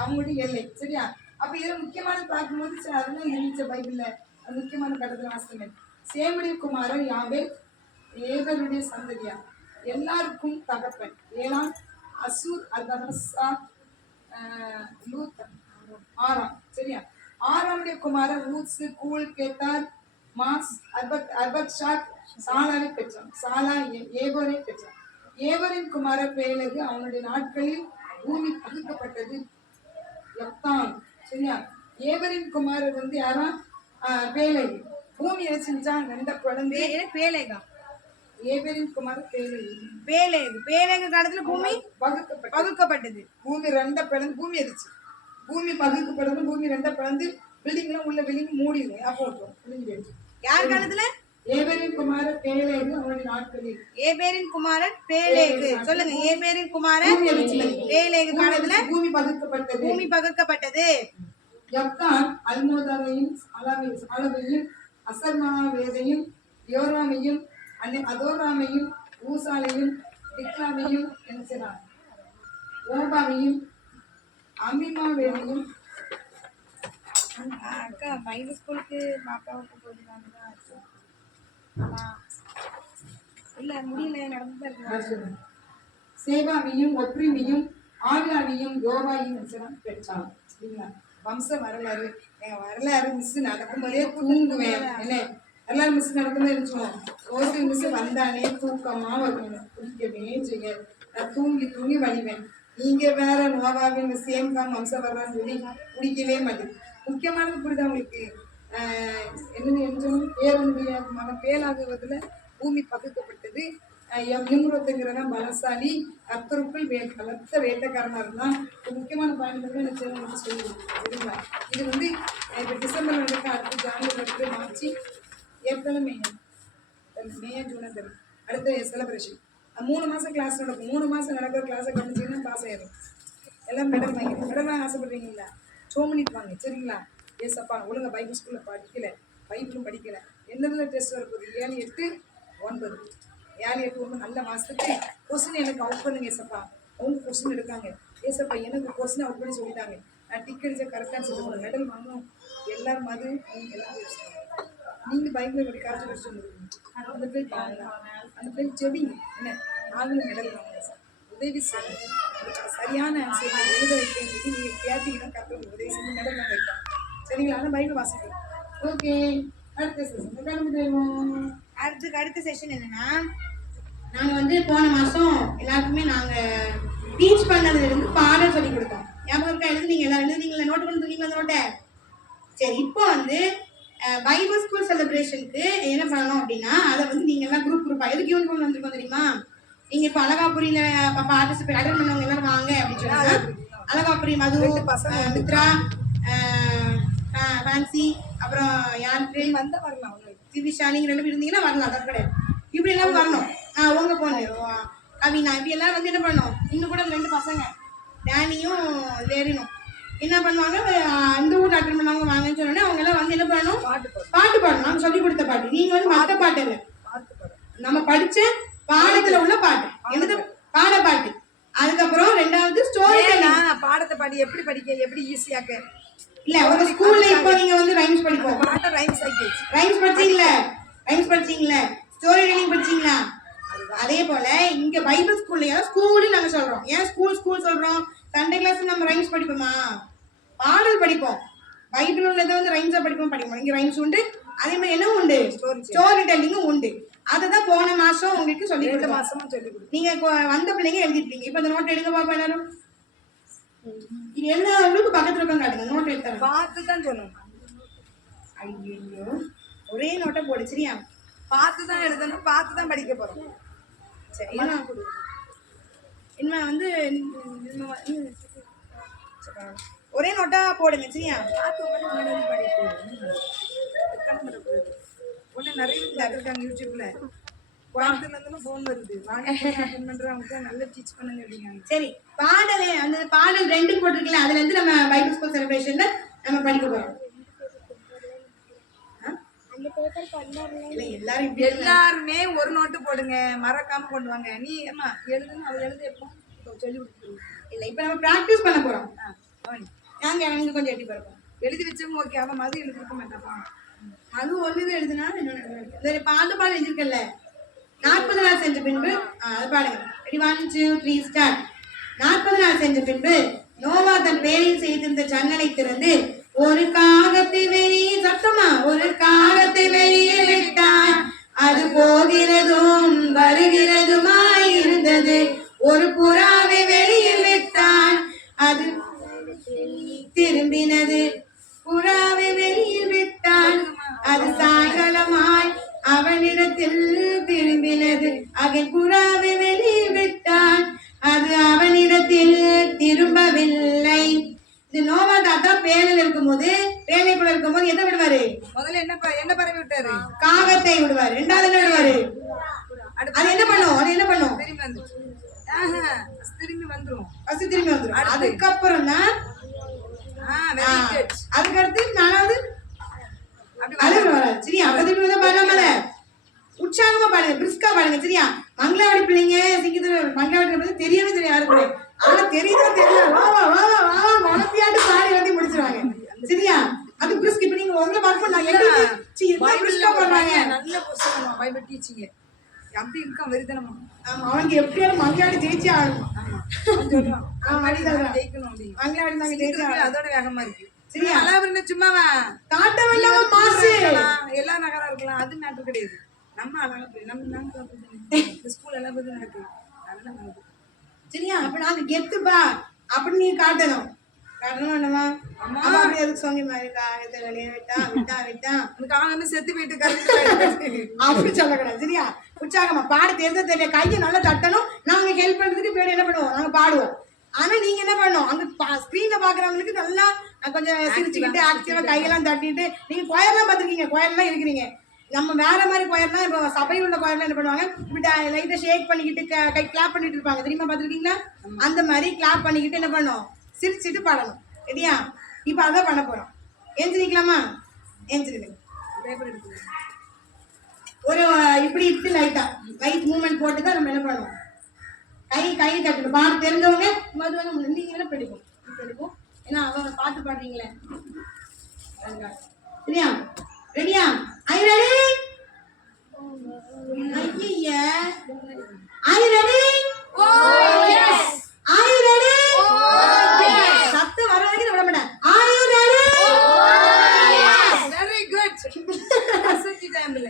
அவங்களுடைய எல்லை. சரியா? அப்ப இதுல முக்கியமான பார்க்கும்போது அதெல்லாம் இருந்துச்சு பைபிள்ல. அது முக்கியமான கட்டத்துல வாசித்தேன். சேமுடைய குமாரன் யாபேல் ஏகருடைய சந்ததியா எல்லாருக்கும் தகப்பன். ஏழாம் அசூர் அர்தசா லூத்தன் ஆறாம். சரியா? ஆறாமுடைய குமாரன் ஊத்சு cool Kedar mass Arpad shock சாலாவை பெற்றான். சாலா ஏபோரை பெற்றான். ஏபரின் குமாரர் பேலகு. அவனுடைய நாட்களில் பூமி பகுக்கப்பட்டது. யப்தான். சரியா? ஏபரின் குமாரர் வந்து யாரா? பேலகு. பூமி என்ன செஞ்சான்? 2 குழந்தை. பேலேகா. ஏபரின் குமாரர் பேலகு. பேலேகு காலத்துல பூமி பகுக்கப்பட்டது. பூமி 2 பிளந்து பூமி எரிச்சு. பூமி பகுக்கப்படும், பூமி ரெண்டா பிளந்து பில்டிங்லாம் உள்ள பில்டிங் மூடிடும். அப்போ விட்டுரும் முடிஞ்சு போயிடுச்சு. யார் காலத்துல? ஏபேரின் குமாரன் பேலேகு அவனுடைய நாட்களில். ஏபேரின் குமாரன் பேலேகு. சொல்லுங்க. ஏபேரின் குமாரன் பேலேகு காலத்துல பூமி பகுக்கப்பட்டது. பூமி பகுக்கப்பட்டது. யப்தான் அல்மோதாவையும் அளவையும் அசர்மாவேதையும் யோராமையும் அதோராமையும் ஊசாலையும் டிக்லாமையும் நினைச்சான். ஓபாமையும் அமிமாவேதையும். அக்கா பைபிள் ஸ்கூலுக்கு பாப்பாவுக்கு போயிருக்காங்க. இல்ல முடியல, நடந்துதான் இருக்கு. சேவாவையும் ஒப்ரிமையும் ஆவியாவையும் யோவாயும் பெற்றான். சரிங்களா? வம்ச வரலாறு. எங்க வரலாறு மிஸ் நடக்கும்போதே தூங்குவேன். என்ன வரலாறு மிஸ் நடக்கும்போது இருந்துச்சோம். ஓசி மிஸ் வந்தானே தூக்கமா வருவேன். குடிக்கவே செய்ய நான் தூங்கி தூங்கி வடிவேன். நீங்க வேற நோவாவின் சேம் தான் வம்ச வரலாறு சொல்லி குடிக்கவே மாட்டேன். முக்கியமானது புரியுதா உங்களுக்கு? என்ன பேருடைய மகன் பேலாகுவதுல பூமி பகுக்கப்பட்டது. நிம்ரோத்துங்கிறவன் பலசாலி, கர்த்தருக்குள் பலத்த வேட்டைக்காரனா இருந்தான். முக்கியமான பாயிண்ட் எனக்கு சொல்லுவோம். சரிங்களா? இது வந்து இப்போ டிசம்பர் நடக்க, அடுத்து ஜான்வரி நடக்கு, மார்ச், ஏப்ரல், மே, ஜூன் தெரியும். அடுத்த செலிப்ரேஷன் 3 மாதம் கிளாஸ் நடக்கும். 3 மாதம் நடக்கிற கிளாஸை கவனிச்சிங்கன்னா பாஸ் ஆயிடும். எல்லாம் மெடல் வாங்கிடும். மெடல் வாங்க ஆசைப்படுறீங்களா? சோமனிட்டு வாங்க. சரிங்களா? ஏசப்பா ஒழுங்கா பைபிள் ஸ்கூலில் படிக்கலை, பைபிளும் படிக்கலை. என்னதில் டெஸ்ட் வரப்போகுது? 7, 8, 9. 7, 8, 9 நல்ல மாதத்துக்கு கொஸ்டின் எனக்கு அவுட் பண்ணுங்க ஏசப்பா. அவங்க கொஸ்டின் எடுக்காங்க. ஏசப்பா எனக்கு கொஸ்டின் அவுட் பண்ணி சொல்லிட்டாங்க. நான் டிக் அடிச்சா கரெக்டாக சொல்லுவேன். மெடல் வாங்கணும். எல்லாரும் அது எல்லாம் நீங்கள் பைபிளை படி கரைச்சி வச்சு வந்துருக்கீங்க. அந்த பிள்ளை பாருங்க, அந்த பிள்ளை செவிங்க. என்ன நாங்களும் மெடல் வாங்க உதவி செய்யுங்க. சரியான ஆன்சர் எழுத வைக்கிறேன். நீங்கள் கேட்டீங்கன்னா கற்றுக்க உதவி செஞ்சு மெடல் வாங்க வைக்கலாம். சரிங்களா? ஆனால் பைபிள் வாசிக்கலாம். ஓகே, அடுத்த செஷன் கிளம்பி அடுத்த செஷன் என்னன்னா, நாங்கள் வந்து போன மாதம் எல்லாருக்குமே நாங்கள் டீச் பண்ணதுலேருந்து பாடம் சொல்லி கொடுத்தோம். ஞாபகம் இருக்கா? எழுதுனீங்க, எல்லாரும் எழுதுனீங்களா? நோட்டு கொண்டு இருக்கீங்களா? அந்த நோட்டை சரி. இப்போ வந்து பைபிள் ஸ்கூல் செலிப்ரேஷனுக்கு என்ன பண்ணணும் அப்படின்னா, அதை வந்து நீங்கள் எல்லாம் குரூப்பாக எதுக்கு யூனிஃபார்ம் வந்திருக்கோம் தெரியுமா? நீங்கள் இப்போ அழகாபுரியில் பார்ட்டிசிபேட் அட்டன் பண்ணவங்க எல்லாரும் வாங்க அப்படின்னு சொன்னாங்க. அழகாபுரி மது, மித்ரா, ஃபேன்சி, அப்புறம் யாருக்கு வந்தால் வரலாம். திவிஷா, நீங்கள் 2 பேர் இருந்தீங்கன்னா வரலாம். அது கிடையாது. இப்படி எல்லாரும் வரணும். உங்கள் பொண்ணு கவினா இப்படி எல்லாரும் வந்து என்ன பண்ணணும்? இன்னும் கூட 2 பசங்க டேனியும் லேரினும் என்ன பண்ணுவாங்க, இந்த ஊர் அட்டன் பண்ணுவாங்க வாங்கன்னு சொன்னோன்னே அவங்க எல்லாம் வந்து என்ன பண்ணணும்? பாட்டு பாடணும். நாங்கள் சொல்லி கொடுத்த பாட்டு. நீங்கள் வந்து மற்ற பாட்டு இல்லை, நம்ம படித்த பாடத்தில் உள்ள பாட்டு, எழுத பாட பாட்டு. அதுக்கப்புறம் 2வது ஸ்டோரி. பாடத்தை பாடி எப்படி படிக்க, எப்படி ஈஸியாக்க இல்ல உங்க ஸ்கூல்ல இப்போ நீங்க வந்து ரைம்ஸ் படிப்போம். பாட்ட ரைம்ஸ் ஆயிடுச்சு. ரைம்ஸ் படிச்சீங்களா? ஸ்டோரி டெல்லிங் படிச்சீங்களா? அதே போல இங்க பைபிள் ஸ்கூல்ல ஸ்கூல்னு நாங்க சொல்றோம். ஏன் ஸ்கூல் சொல்றோம்? சண்டே கிளாஸ் நம்ம ரைம்ஸ் படிப்போமா? பாடல் படிப்போம். பைபிள் உள்ளதை வந்து ரைம்ஸா படிப்போம். இங்க ரைம்ஸ் உண்டு. அதே மாதிரி என்ன உண்டு? ஸ்டோரி டெல்லிங்கும் உண்டு. அதுதான் போன மாசம் உங்களுக்கு சொல்லி கொடுத்த மாசமும் சொல்லி கொடுத்து நீங்க வந்த பிள்ளைங்க எழுதிருப்பீங்க. இப்ப அந்த நோட் எடுங்க பாப்பா எல்லாரும். இது எழுதாதவங்களுக்கு பக்கத்துல இருக்காங்க காட்டுங்க. நோட் எடுத்தாங்க பார்த்து தான் சொல்லணும். ஐயோ, ஒரே நோட்டை போடு. சரியா? பார்த்து தான் எழுதணும், பார்த்து தான் படிக்க போறோம். சரி, இன்னும் வந்து ஒரே நோட்டா போடுங்க. சரியா? ஒன்று நிறைய இருக்காங்க யூடியூப்ல. ஃபோன் வருது, நல்லா டீச் பண்ணுங்க அப்படிங்காங்க. சரி, பாடலே அந்த பாடல் 2 போட்டிருக்கல, அதுல இருந்து நம்ம பைபிள் ஸ்கூல் செலிப்ரேஷன்ல நம்ம படிக்க போறோம். எல்லாருமே ஒரு நோட்டு போடுங்க, மறக்காம கொண்டு வாங்க. நீ அம்மா எழுதுன்னு அவ எழுத எப்போ சொல்லி கொடுத்துருவோம். இல்லை, இப்போ நம்ம ப்ராக்டிஸ் பண்ண போறோம். நாங்கள் கொஞ்சம் எட்டி பார்ப்போம். எழுதி வச்சவங்க ஓகே, அவன் மது எழுதிருக்க மாட்டாப்பா. அது ஒன்று எழுதுனா இன்னொன்று பாட்டு எழுதிருக்கல. 40 நாள் செஞ்ச பின்பு அது பாடுங்க. 1 2 3 ஸ்டார்ட். 40 நாள் செஞ்ச பின்பு நோவா தன் பேரில் செய்திருந்த ஜன்னலை திறந்து ஒரு காகத்தை வெளியே சத்தமா ஒரு காகத்தை வெளியே விட்டான். அது போகிறதும் வருகிறதுமாய் இருந்தது. ஒரு புறாவை வெளியில் விட்டான். அது திரும்பினது. புறாவை வெளியில் விட்டான். அது சாயங்காலமாய் அவனிடத்தில் திரும்பினது. அவன் புறாவை வெளியில் விட்டான். அது அவனிடத்தில் திரும்பவில்லை. இது நோவா இருக்கும்போது வேலைக்குள்ள இருக்கும்போது எதை விடுவாரு? முதல்ல என்ன பறவை விட்டாரு? காகத்தை விடுவாரு. ரெண்டாவது என்ன விடுவாரு? அது என்ன பண்ணும்? திரும்பி வந்துச்சு. திரும்பி வந்துரும். ஃபர்ஸ்ட் திரும்பி வந்துரும். அதுக்கப்புறம் தான் வெரி குட். அதுக்கு அடுத்து நாலாவது அப்படி அது வராது. சரியா? அப்ப திரும்பி வந்து பாடலாமல உற்சாகமா பாடுங்க, பிரிஸ்கா பாடுங்க. சரியா? மங்களாவடி பிள்ளைங்க சிங்கத்துல மங்களாவடி பத்தி தெரியவே தெரியும் யாருக்கு. ஆனா தெரியுதோ தெரியல வா வா வா வா வா ஒலிம்பியாடு பாடி வந்து முடிச்சிருவாங்க. சரியா? அது பிரிஸ்க். இப்ப நீங்க உங்களை பார்க்க நான் என்ன பிரிஸ்கா பண்றாங்க. நல்ல புத்தகம் பைபிள் டீச்சிங் அப்படி இருக்கா வெறித்தனமா. அவனுக்கு எப்படியாவது மங்களாவடி ஜெயிச்சே ஆகணும். சொல்றான் ஜெயிக்கணும் அப்படின்னு மங்களாவடி நாங்க ஜெயிச்சா அதோட வேகமா இருக்கு. சரியா? நல்லா சும்மாவா காட்ட வேண்டாம மாசு எல்லா நகரா இருக்கலாம். அது மேட்டர் கிடையாது. நம்ம அழகா நம்ம ஸ்கூல் எல்லாம் பத்தி நடக்குது. அதெல்லாம் நடக்குது. சரியா? அப்ப நாங்க கெத்துப்பா அப்படி நீ காட்டணும். காட்டணும் என்னமா அம்மா அப்படி எதுக்கு சொன்னி மாதிரி காகத்தை வெளியே விட்டா காகன்னு செத்து போயிட்டு அப்படி சொல்லக்கூடாது. சரியா? உற்சாகமா பாட தெரிய கையை நல்லா தட்டணும். நாங்க ஹெல்ப் பண்றதுக்கு பேர் என்ன பண்ணுவோம்? நாங்க பாடுவோம். ஆனா நீங்க என்ன பண்ணணும்? அங்க ஸ்கிரீன்ல பாக்குறவங்களுக்கு நல்லா கொஞ்சம் சிரிச்சுக்கிட்டு ஆக்டிவா கையெல்லாம் தட்டிட்டு நீங்க கொயர்லாம் பாத்துருக்கீங்க, கொயர்லாம் இருக்கிறீங்க. நம்ம வேற மாதிரி கொயர்லாம் இப்போ சபையில் உள்ள கொயர்லாம் என்ன பண்ணுவாங்க? இப்படி லைட்டா ஷேக் பண்ணிக்கிட்டு கை கிளாப் பண்ணிட்டு இருப்பாங்க. தெரியுமா? பாத்துருக்கீங்களா? அந்த மாதிரி கிளாப் பண்ணிக்கிட்டு என்ன பண்ணணும்? சிரிச்சுட்டு பாடணும். சரியா? இப்ப அதான் பண்ண போறோம். எந்திரிக்கலாமா? எந்திரிடுங்க. ஒரு இப்படி லைட் மூவ்மெண்ட் போட்டு தான் நம்ம என்ன பண்ணுவோம்? கை தட்டணும். பாட்டு தெரிஞ்சவங்க மதுவாங்க நீங்க என்ன படிப்போம். ஏன்னா அவங்க பாட்டு பாடுறீங்களே. சரியா? ரெடியா? I ready? ஐயா I ready? Oh yes. I ready? Oh yes. சத்தம் வர வரைக்கும் விட மாட்டேன். I ready? Oh yes. Very good. அசத்தி டைம்ல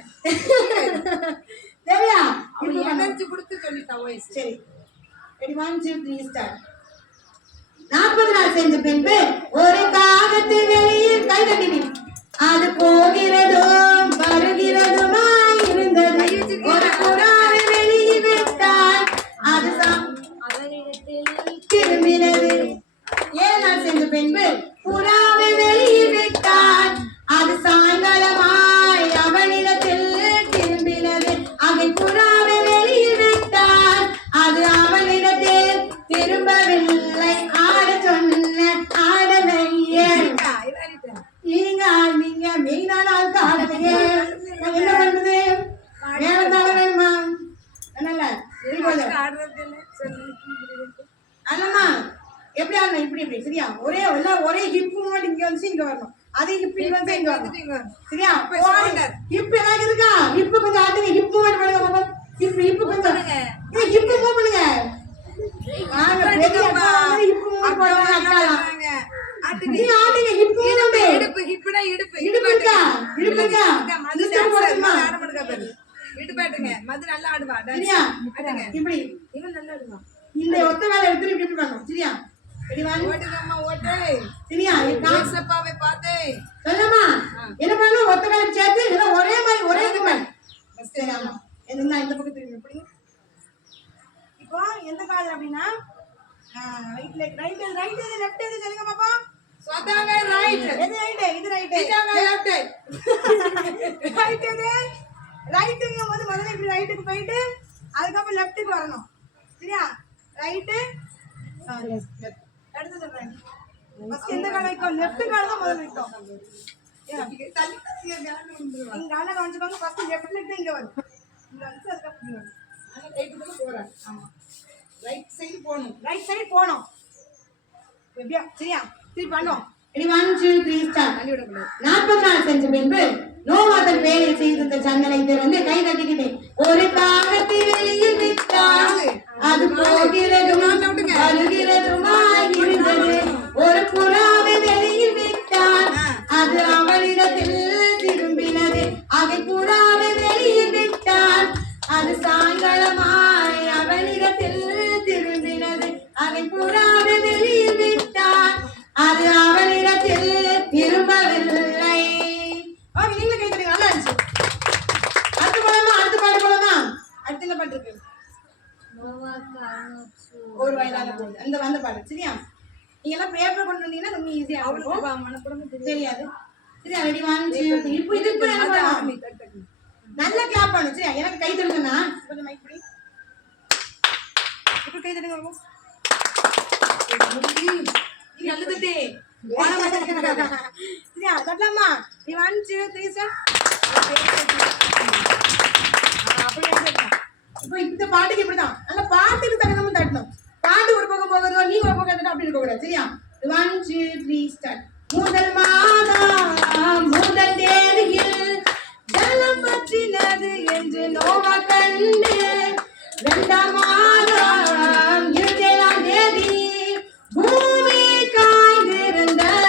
சரியா? இப்ப எனர்ஜி கொடுத்து சொல்லிட்டா ஓஎஸ். சரி ரெடி 1 2 3 ஸ்டார்ட். 40 நாள் செஞ்ச பின்பு ஒரு காகத்தை வெளியில் கை தட்டினேன். அது போகிறதும் வருகிறதுமாய் இருந்தது. ஒரு புறாவை வெளியில் விட்டால் அது திரும்பினது. 7 நாள் செஞ்ச பின்பு புறாவை வெளியில் விட்டால் அது சாயங்காலமாய் அவனிடத்தில் திரும்பினது. அவை புறாவை வெளியில் விட்டால் அது அவனிடத்தில் திரும்பவில்லை. ஆட சொன்ன ஆடலையே. நீங்க மெயினான ஆளுக்கு ஆடலையே. என்ன பண்றது? வேற வேணுமா? என்னல்ல அல்லம்மா எப்படி ஆடணும்? இப்படி சரியா? ஒரே ஹிப் மூவ்மெண்ட் இங்க வந்து இங்க வரணும். அதே ஹிப் இங்க வந்து இங்க வரணும். சரியா? ஹிப் ஏதாவது இருக்கா? ஹிப் கொஞ்சம் ஆட்டுங்க. ஹிப் மூவ்மெண்ட் பண்ணுங்க பாப்பா. ஹிப் கொஞ்சம் ஹிப் மூவ் பண்ணுங்க. வாங்க பெரிய அக்கா ஹிப் மூவ்மெண்ட் பண்ணுங்க. அக்கா நீ ஆடுங்க. ஹிப் மூவ்மெண்ட் இடுப்பு இருக்கா? மது ஆட மாட்டேங்க பாரு. இடுப்பாட்டுங்க. மது நல்லா ஆடுவா. சரியா? இப்படி இவன் நல்லா ஆடுவா. இந்த ஒத்த காலை எடுத்து இப்படி பண்ணணும். சரியா? ரெடி 1 ஓடுங்கம்மா ஓடு. சரியா? காசப்பாவை பாத்து சொல்லமா என்ன பண்ணணும்? ஒத்த காலை சேர்த்து இல்ல ஒரே மாதிரி ஒரே மூவ்மெண்ட். சரியா? என்ன இந்த பக்கம் திரும்பி இப்படி. இப்போ எந்த கால் அப்படினா ரைட் லெக் ரைட் இது லெஃப்ட் இது சொல்லுங்க பாப்பா. சொதாவே ரைட். இது ரைட். இதாவே லெஃப்ட். ரைட் இது ரைட்டுங்க போது முதல்ல இப்படி ரைட்டுக்கு போயிட்டு அதுக்கப்புறம் லெஃப்ட்டுக்கு வரணும். சரியா? ரைட்டு அடுத்து சொல்றேன். ஃபர்ஸ்ட் எந்த கால் வைக்கும்? லெஃப்ட் கால் தான் முதல்ல வைக்கும். இங்க காலை கவனிச்சுக்கோங்க. ஃபர்ஸ்ட் லெஃப்ட் லெக் இங்க வரும். இங்க வந்து அதுக்கப்புறம் வரும். நான் ரைட்டுக்கு போறேன். ஆமா ரைட் சைடு போணும். எப்படியா? சரியா? சரி பண்ணோம். Ready 1 2 3 start. 40 நாள் செஞ்ச பின்பு நோவா தன் வேலையை செய்திருந்த ஜன்னலை திறந்து கை தட்டிக்கிட்டேன். ஒரு காகத்தை வெளியில் விட்டால் அது போகிறதும் வருகிறதுமாய் இருந்தது. ஒரு புறாவை வெளியில் விட்டால் அது அவளிடத்தில் திரும்பினது. அவை புறாவை வெளியில் விட்டால் அது சாயங்காலமாய் அவளிடத்தில் திரும்பினது. அவை புறாவை வெளியில் விட்டால் அது அவளிடத்தில் திரும்பவில்லை. நீங்களும் கை தருங்க. நல்லா இருந்துச்சு. அடுத்த பாடு போலாமா? அடுத்து என்ன பாட்டு இருக்கு? ஒரு வயதான பொண்ணு. அந்த பாடு. சரியா? நீங்க எல்லாம் பேப்பர் கொண்டு வந்தீங்கன்னா ரொம்ப ஈஸியா இருக்கும். மனப்படமே தெரியாது. சரியா? ரெடி 1 2 இப்போ இதுக்கு என்ன பண்ணலாம்? நல்லா கிளாப் பண்ணு. சரியா? எனக்கு கை தட்டுங்கண்ணா. கொஞ்சம் மைக் பிடி. இப்போ கை தட்டுங்க பாப்போம். நீ நல்லதுட்டே சரியா? தட்டலாமா? 1 2 3 ஸ்டார்ட். இப்போ இந்த பாட்டுக்கு இப்படிதான். நல்லா பாட்டுக்கு தகுந்த மாதிரி தட்டணும். பாட்டு ஒரு பக்கம் போகிறதோ நீ ஒரு பக்கம் தட்டணும் அப்படி இருக்கக்கூடாது. சரியா? 1 2 3 ஸ்டார்ட். முதல் மாதம் முதல் தேதியில் ஜலம் பற்றினது என்று நோவா கண்டு, 2ஆம் மாதம் 27ஆம் தேதி பூமி காய்ந்திருந்தது.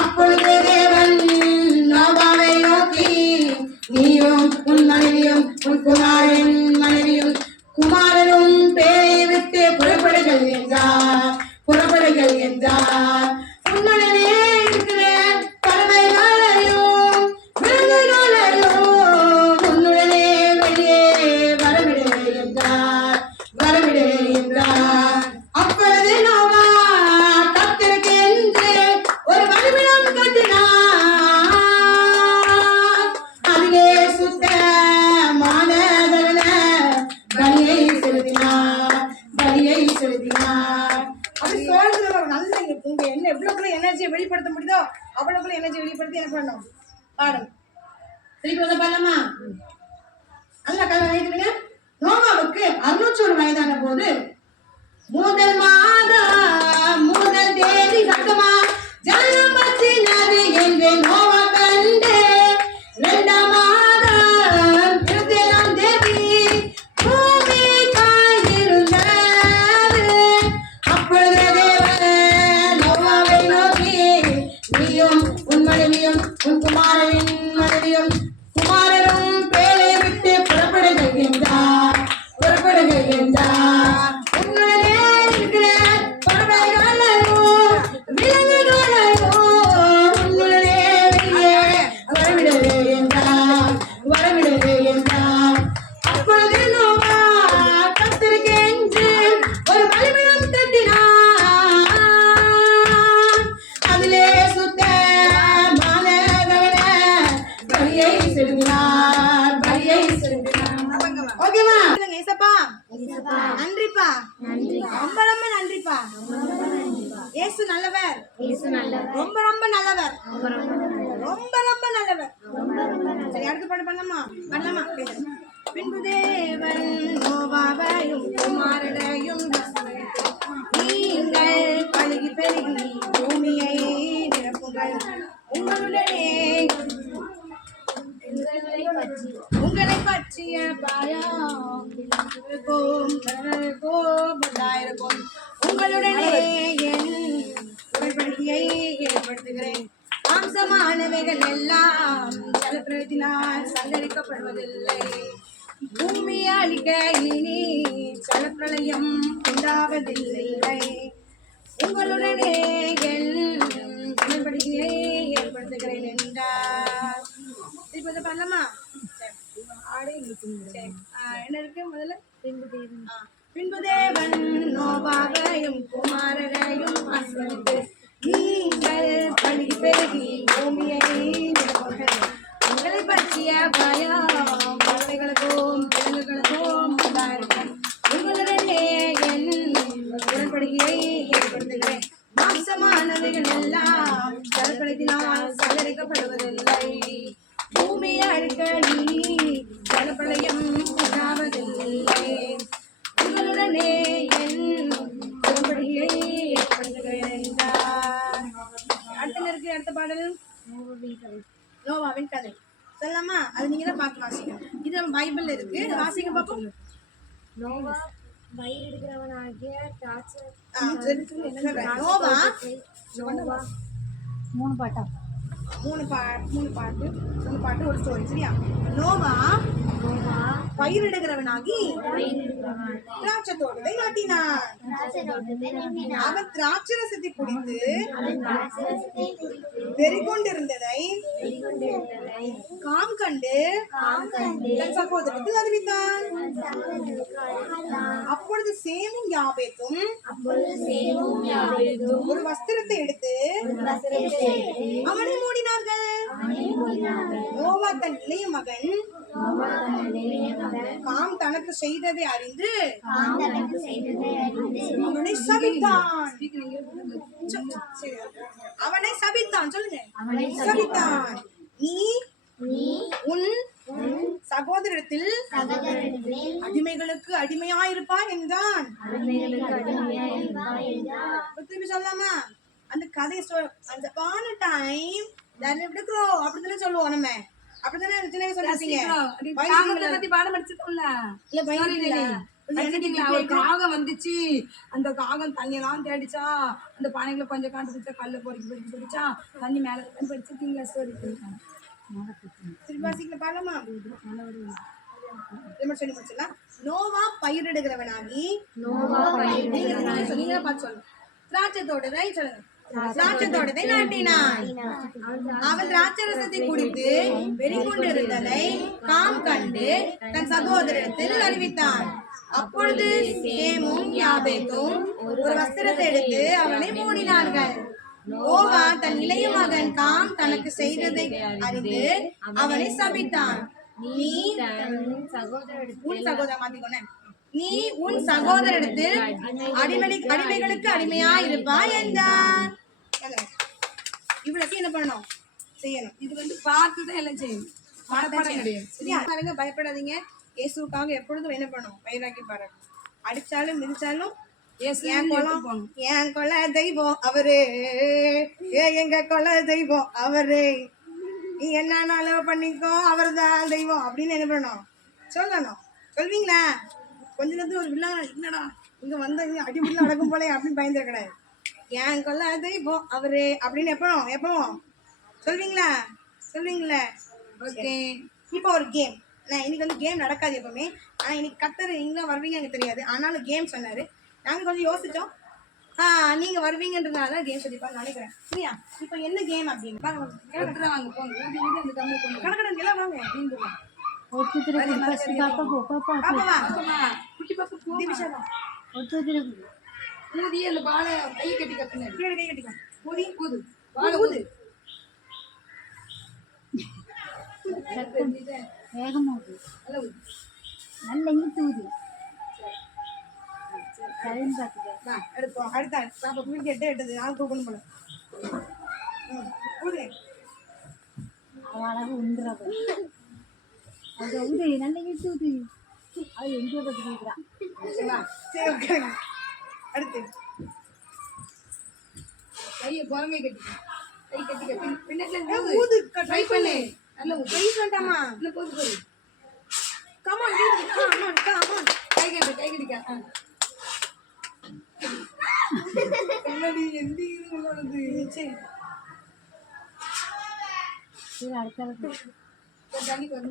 அப்பொழுது தேவன் நோவாவை நோக்கி, நீயும் உன் மனைவியும் உன் குமாரன் மனைவியும் குமாரனும் பேரை விட்டு புறப்படுகள் என்றார். உன்னுடனே இருக்கிற பறவைகளையும் விலங்குகளையும் உன்னுடனே வெளியே வரவிடு என்றார். அப்பொழுது நோவா கர்த்தருக்கென்று ஒரு பலிபீடம் கட்டினார். அதிலே சுத்தமான பலியை செலுத்தினார். அப்படி சொல்றது நல்ல உங்க என்ன எவ்வளவுக்குள்ள எனர்ஜியை வெளிப்படுத்த முடியுதோ அவ்வளவுக்குள்ள எனர்ஜி வெளிப்படுத்தி என்ன பண்ணணும்? பாடணும். திருப்பி வந்து பாடலாமா? நல்லா கதை வைத்துங்க. நோவாவுக்கு 601 வயதான போது முதல் மாதம் முதல் தேதி சத்தமா ஜலம் பற்றினது என்று நோவா கண்டு, 2ஆம் மாதம் 27ஆம் தேதி பூமி காய்ந்திருந்தது. அப்பொழுது தேவன் நோவாவை நோக்கி, நீயும் உன் மனைவியும் உன் குமாரனின் மனைவியும் குமாரனும் பேரை விட்டு புறப்படுகள் என்றார். உன்னுடனே இருக்கிற பறவைகளையும் விலங்குகளையும் உன்னுடனே வெளியே வரவிடு என்றார். அப்பொழுது நோவா கர்த்தருக்கென்று ஒரு பலிபீடம் கட்டினார். அதிலே சுத்தமான பலியை செலுத்தினார். ஓகேவா? ஏசப்பா நன்றிப்பா, ரொம்ப ரொம்ப நன்றிப்பா. இயேசு நல்லவர், ரொம்ப ரொம்ப நல்லவர், ரொம்ப ரொம்ப நல்லவர். சரி, அடுத்த பாட்டு பண்ணலாமா? பின்பு தேவன் நோவாவையும் குமாரனையும் நீங்கள் பழுகி பெருகி பூமியை நிரப்புங்கள், உங்களை பற்றிய பயம் உண்டாயிருக்கும். உங்களுடனே என் உடன்படிக்கையை ஏற்படுத்துகிறேன். மாம்சமானவைகள் எல்லாம் ஜலப்பிரளயத்தினால் சங்கரிக்கப்படுவதில்லை. பூமியை அழிக்க இனி ஜலப்பிரளயம் உண்டாவதில்லை. உங்களுடனே என் உடன்படிக்கையை ஏற்படுத்துகிறேன் என்றார். இப்ப பண்ணலாமா? என்ன இருக்கு முதல்ல? பின்பு தேவன் நோவாவையும் குமாரரையும் ஆசீர்வதித்து, நீங்கள் பழுகி பெருகி பூமியை நிரப்புங்கள், உங்களை பற்றிய பயம் பறவைகளுக்கும் விலங்குகளுக்கும் உண்டாயிருக்கும். உங்களுடனே என் உடன்படிக்கையை ஏற்படுத்துகிறேன். மாம்சமானவைகள் எல்லாம் ஜலப்பிரளயத்தினால் சங்கரிக்கப்படுவதில்லை. பூமியை அழிக்க இனி ஜலப்பிரளயம் உண்டாவதில்லை. உங்களுடனே என் உடன்படிக்கையை ஏற்படுத்துகிறேன் என்றார். அடுத்த பாடல் நோவாவின் கதை சொல்லலாமா? அது நீங்க தான் பார்த்து வாசிங்க. இது பைபிள்ல இருக்கு, வாசிங்க பார்ப்போம். நோவா பயிரிடுகிறவனாகிய திராட்சை நோவா 3 பாட்டா 3 பாட்டு ஒரு ஸ்டோரி. சரியா? நோவா நோவா பயிரிடுகிறவனாகி பயிரிடுகிறவனாகிய திராட்சை தோட்டத்தை நாட்டினான். திராட்சை தோட்டத்தை நாட்டினான். அவன் திராட்சரசத்தை குடித்து அவன் திராட்சரசத்தை குடித்து வெறிகொண்டிருந்ததை வெறிகொண்டிருந்ததை காம் கண்டு காம் கண்டு தன் சகோதரத்தில் அறிவித்தான். தன் சகோதரனுக்கு அறிவித்தான். அப்பொழுது சேமும் யாபேத்தும் அப்பொழுது சேமும் யாபேத்தும் ஒரு வஸ்திரத்தை எடுத்து ஒரு வஸ்திரத்தை எடுத்து அவனை மூடினார்கள். அவனை மூடினார்கள். நோவா தன் இளைய மகன் நோவா தன் இளைய மகன் காம் தனக்கு செய்ததை அறிந்து காம் தனக்கு செய்ததை அறிந்து அவனை சபித்தான். சரி. அவனை சபித்தான். சொல்லுங்க. அவனை சபித்தான். நீ நீ உன் சகோதரத்தில் சகோதரனிடத்தில் அடிமைகளுக்கு அடிமையாயிருப்பாய் என்றான். அடிமைகளுக்கு அடிமையாயிருப்பாய் என்றார். திருப்பி சொல்லாமா? அந்த கதையை அந்த பான டைம் அப்படித்தானே சொல்லுவோம் நம்ம. அப்படித்தானே சின்ன வயசுல சொல்லிருப்பீங்க. காகத்தை பத்தி பாடம் படிச்சிருக்கோம்ல. இல்ல பயந்துட்டீங்களா? படிச்சிருக்கீங்களா? ஒரு காகம் வந்துச்சு, அந்த காகம் தண்ணியெல்லாம் தேடிச்சா, அந்த பானைகளை கொஞ்சம் காண்டு பிடிச்சா, கல்ல பொறுக்கி பிடிச்சா, தண்ணி மேல படிச்சிருக்கீங்களா? ஸ்டோரி திருப்பி வாசிக்கல பாடலாமா? சொல்லி முடிச்சிடலாம். நோவா பயிரிடுகிறவனாகி நோவா பயிரிடுகிறவனாகி சொன்னீங்க பார்த்து சொல்லுங்க. திராட்சை தோட்டத்தை சொல்லுங்க. திராட்சை தோட்டத்தை நாட்டினான். அவன் திராட்சரசத்தை குடித்து வெறிகொண்டிருந்ததை காம் கண்டு தன் சகோதரத்தில் அறிவித்தான். அப்பொழுது சேமும் யாபேத்தும் ஒரு வஸ்திரத்தை எடுத்து அவனை மூடினார்கள். நோவா தன் இளைய மகன் காம் தனக்கு செய்ததை அறிந்து அவனை சபித்தான். நீ உன் சகோதரன் மாத்திக்கொண்ட நீ உன் சகோதரத்தில் அடிமைகளுக்கு அடிமையா இருப்பாய் என்றார். இவ்வளவு என்ன பண்ணணும்? செய்யணும். இது வந்து பார்த்துதான் எல்லாம் செய்யணும். மனப்பாடம் கிடையாது. சரியா? பாருங்க, பயப்படாதீங்க. இயேசுக்காக எப்பொழுதும் என்ன பண்ணும்? வயிறாக்கி பாருங்க. அடிச்சாலும் மிதிச்சாலும் என் கொலை தெய்வம் அவரே, எங்க கொலை தெய்வம் அவரே, நீ என்னன்னாலும் பண்ணிக்கோ, அவர் தான் தெய்வம் அப்படின்னு என்ன பண்ணணும்? சொல்லணும். சொல்வீங்களா? கொஞ்ச நேரத்துல ஒரு வில்லா என்னடா இங்க வந்த அடிமுடில நடக்கும் போல அப்படின்னு பயந்துட கிடையாது. என் கொல்ல தெய்வம் அவரு அப்படின்னு எப்பவும் சொல்வீங்களா? சொல்வீங்களா? ஓகே. இப்போ ஒரு கேம். நான் இன்னைக்கு வந்து கேம் நடக்காது எப்பவுமே. ஆனால் இன்னைக்கு கத்தர் இங்கே வருவீங்க எனக்கு தெரியாது. ஆனாலும் கேம் சொன்னார். நாங்கள் கொஞ்சம் யோசித்தோம். நீங்கள் வருவீங்கன்றதுனால தான் கேம் சொல்லிப்பாங்க நினைக்கிறேன். சரியா? இப்போ என்ன கேம் அப்படின்னு வாங்க போங்க. அந்த தமிழ் போங்க. கடற்கடன் எல்லாம் வாங்க. ஊதி அந்த பாலை கையை கட்டி கத்துங்க. கை கட்டிக்கோ. ஊதி ஊது பாலை ஊது. வேகமா ஊது. நல்ல இழுத்து ஊது. டைம் பார்த்துக்க. எடுப்போம். அடுத்த பாப்பா குளிக்க எட்டது ஆள் தூக்கணும் போல. ஊது. அழகாக உண்டுறாங்க. அது ஊது. நல்ல இழுத்து ஊது. அது எங்கே பார்த்துக்கிறான். சரி ஓகே. அடுத்து கையை குரங்கை கட்டிக்க. கை கட்டிக்க. பின்னாடி ஊது. ட்ரை பண்ணு. நல்ல ஊது. ட்ரை பண்ணாமா? இல்ல போது போது. Come on come on come on. கை கட்டிக்க. என்னடி எந்தி உள்ளது. சரி சரி அடுத்த தண்ணி வந்து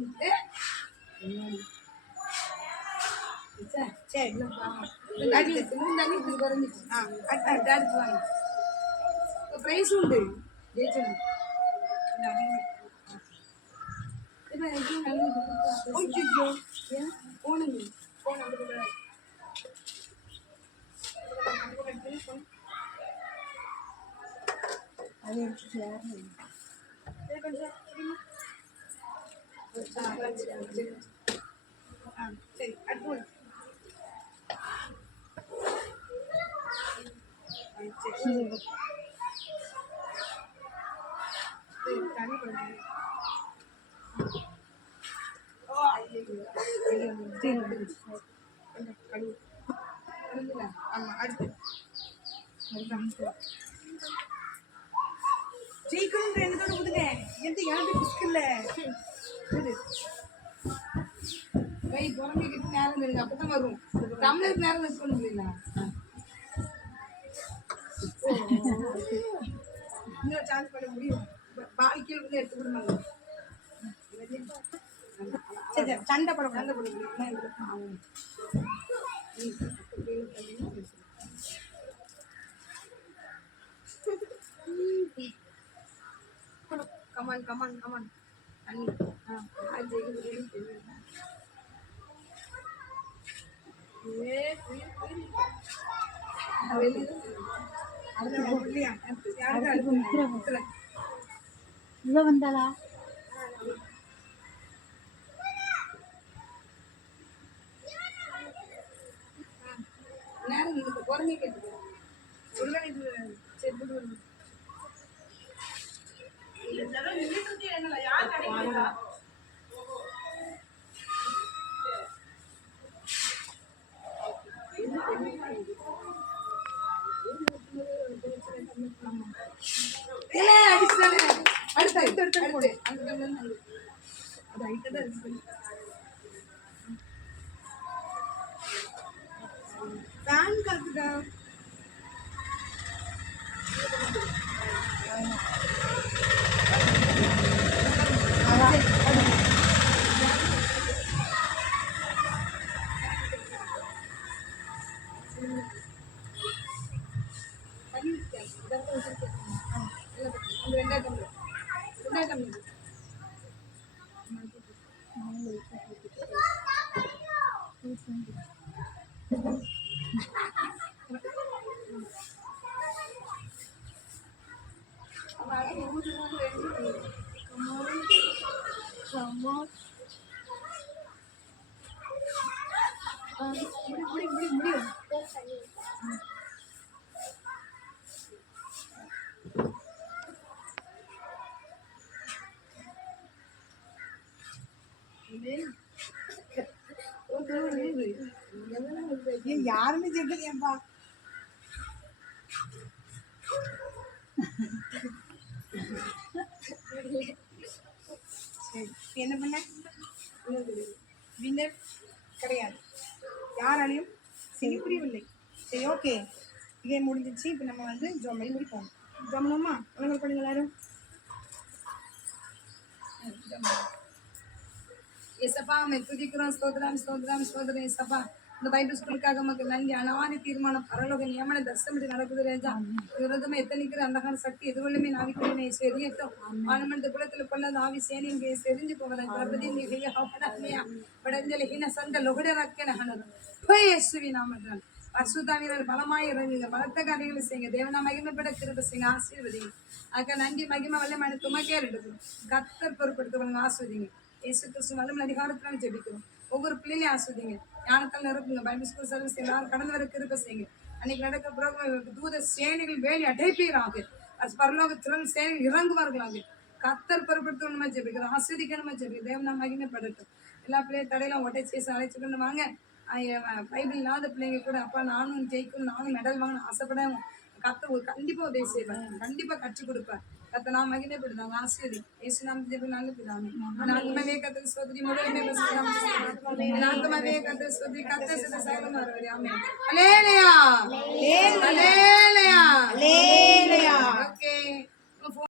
சரி தண்ணி குறைஞ்சிச்சு. அடுத்து வாங்க. ப்ரைஸ் உண்டு. ஜெயிச்சது. போனுங்க. போன அது எடுத்து சரி அடுத்து தண்ணி கொடுங்க. ஆமா அடுத்து ஜெயிக்கணும். ரெண்டு ஊதுங்க. எந்த யாருக்கு பிஸ்க் இல்ல. கை குரங்கை கட்டி நேரம் இருங்க. அப்பதான் வரும். தமிழருக்கு நேரம் மிஸ் பண்ண முடியல. இன்னொரு சான்ஸ் பண்ண முடியும். பாலிக்கீழ் வந்து எடுத்து கொடுங்க. சரி சரி சண்டை போட கமான் கமான் கமான் தண்ணி இவ வந்தாளா நேரம் இந்த குறைஞ்சி கேட்டு சரி விடு விடு. இல்ல, அடிச்சுதானே. அடுத்து போடு. அந்த time ல இருந்து அது height ஆ தான் இருக்கு. fan காத்துக்கா. தண்ணி ஊத்தியா? இதான் வச்சிருக்கேன். அந்த ரெண்டாயிரம் முடியும். யாருமே கேட்கலையாப்பா. சரி என்ன பண்ண வின்னர் கிடையாது, யாராலையும் செய்ய புரியவில்லை. சரி ஓகே, இதே முடிஞ்சிச்சு. இப்போ நம்ம வந்து ஜோமணி முடிப்போம். ஜோமனோமா உங்களை பண்ணுங்க எல்லாரும். ஏசப்பா மே துதிக்கிறோம். ஸ்தோத்திரம் ஸ்தோத்திரம் ஸ்தோத்திரம். ஏசப்பா இந்த பைபிள் ஸ்கூலுக்காக நமக்கு நன்றி. அனாதி தீர்மானம் பரலோக நியமன தர்சனப்படி நடக்குது ராஜா. விரோதமா எத்தனைக்கிற அந்தகார சக்தி எதுவுமே நாவிக்கிறேன் எரியட்டும். ஆனமந்த குலத்துல கொள்ளாத ஆவி சேனைங்க செறிஞ்சு போகிறேன். பிரபதி மிகைய ஹோப்படாமையா படஞ்சல ஹீன சந்த லொகட ரக்கன ஹனது போய் இயேசுவி நாமத்தால் பரிசுத்தாவியர் பலமாய் இறங்குங்க. பலத்த காரியங்களை செய்யுங்க. தேவனா மகிமைப்பட கிருபை செய்யுங்க. ஆசீர்வதிங்க. அக்கா நன்றி மகிமை வல்லமான துமக்கே எடுக்கும் கத்தர் பொறுப்படுத்துவங்க. ஆஸ்வதிங்க. இயேசு கிறிஸ்து வல்லமை அதிகாரத்தினால ஜெபிக்கிறோம். ஒவ்வொரு பிள்ளைலையும் ஆஸ்வதிங்க. ஞானத்தால் நிரப்புங்க. பைபிள் ஸ்கூல் சர்வீஸ் எல்லாரும் கடந்து வர கிருபை செய்யுங்க. அன்னைக்கு நடக்க பிறகு தூத சேனைகள் வேலி அடைப்பீராக. பரலோக திறன் சேனைகள் இறங்குவார்களாக. கத்தர் பொறுப்படுத்தணுமா ஜெபிக்கிறோம். ஆஸ்வதிக்கணுமா ஜெபிக்கிறோம். தேவனா மகிமைப்படட்டும். எல்லா பிள்ளையும் தடையெல்லாம் ஒட்டை சேசி அழைச்சு கொண்டு வாங்க. பைபிள் இல்லாத பிள்ளைங்க கூட அப்பா நானும் ஜெயிக்கணும், நானும் மெடல் வாங்கணும் ஆசைப்பட கத்தர் கண்டிப்பா உதவி செய்வார். கண்டிப்பா கற்றுக் கொடுப்பார். கத்த நான் மகிமைப்படுத்தாங்க. ஆசிரியர் ஏசு நாம் நல்ல பிதாமே. நான்குமே கத்தர் சோதரி முதலுமே நான்குமே கத்தர் சோதரி கத்தர் சகலம் வருவார். ஆமென். அல்லேலூயா.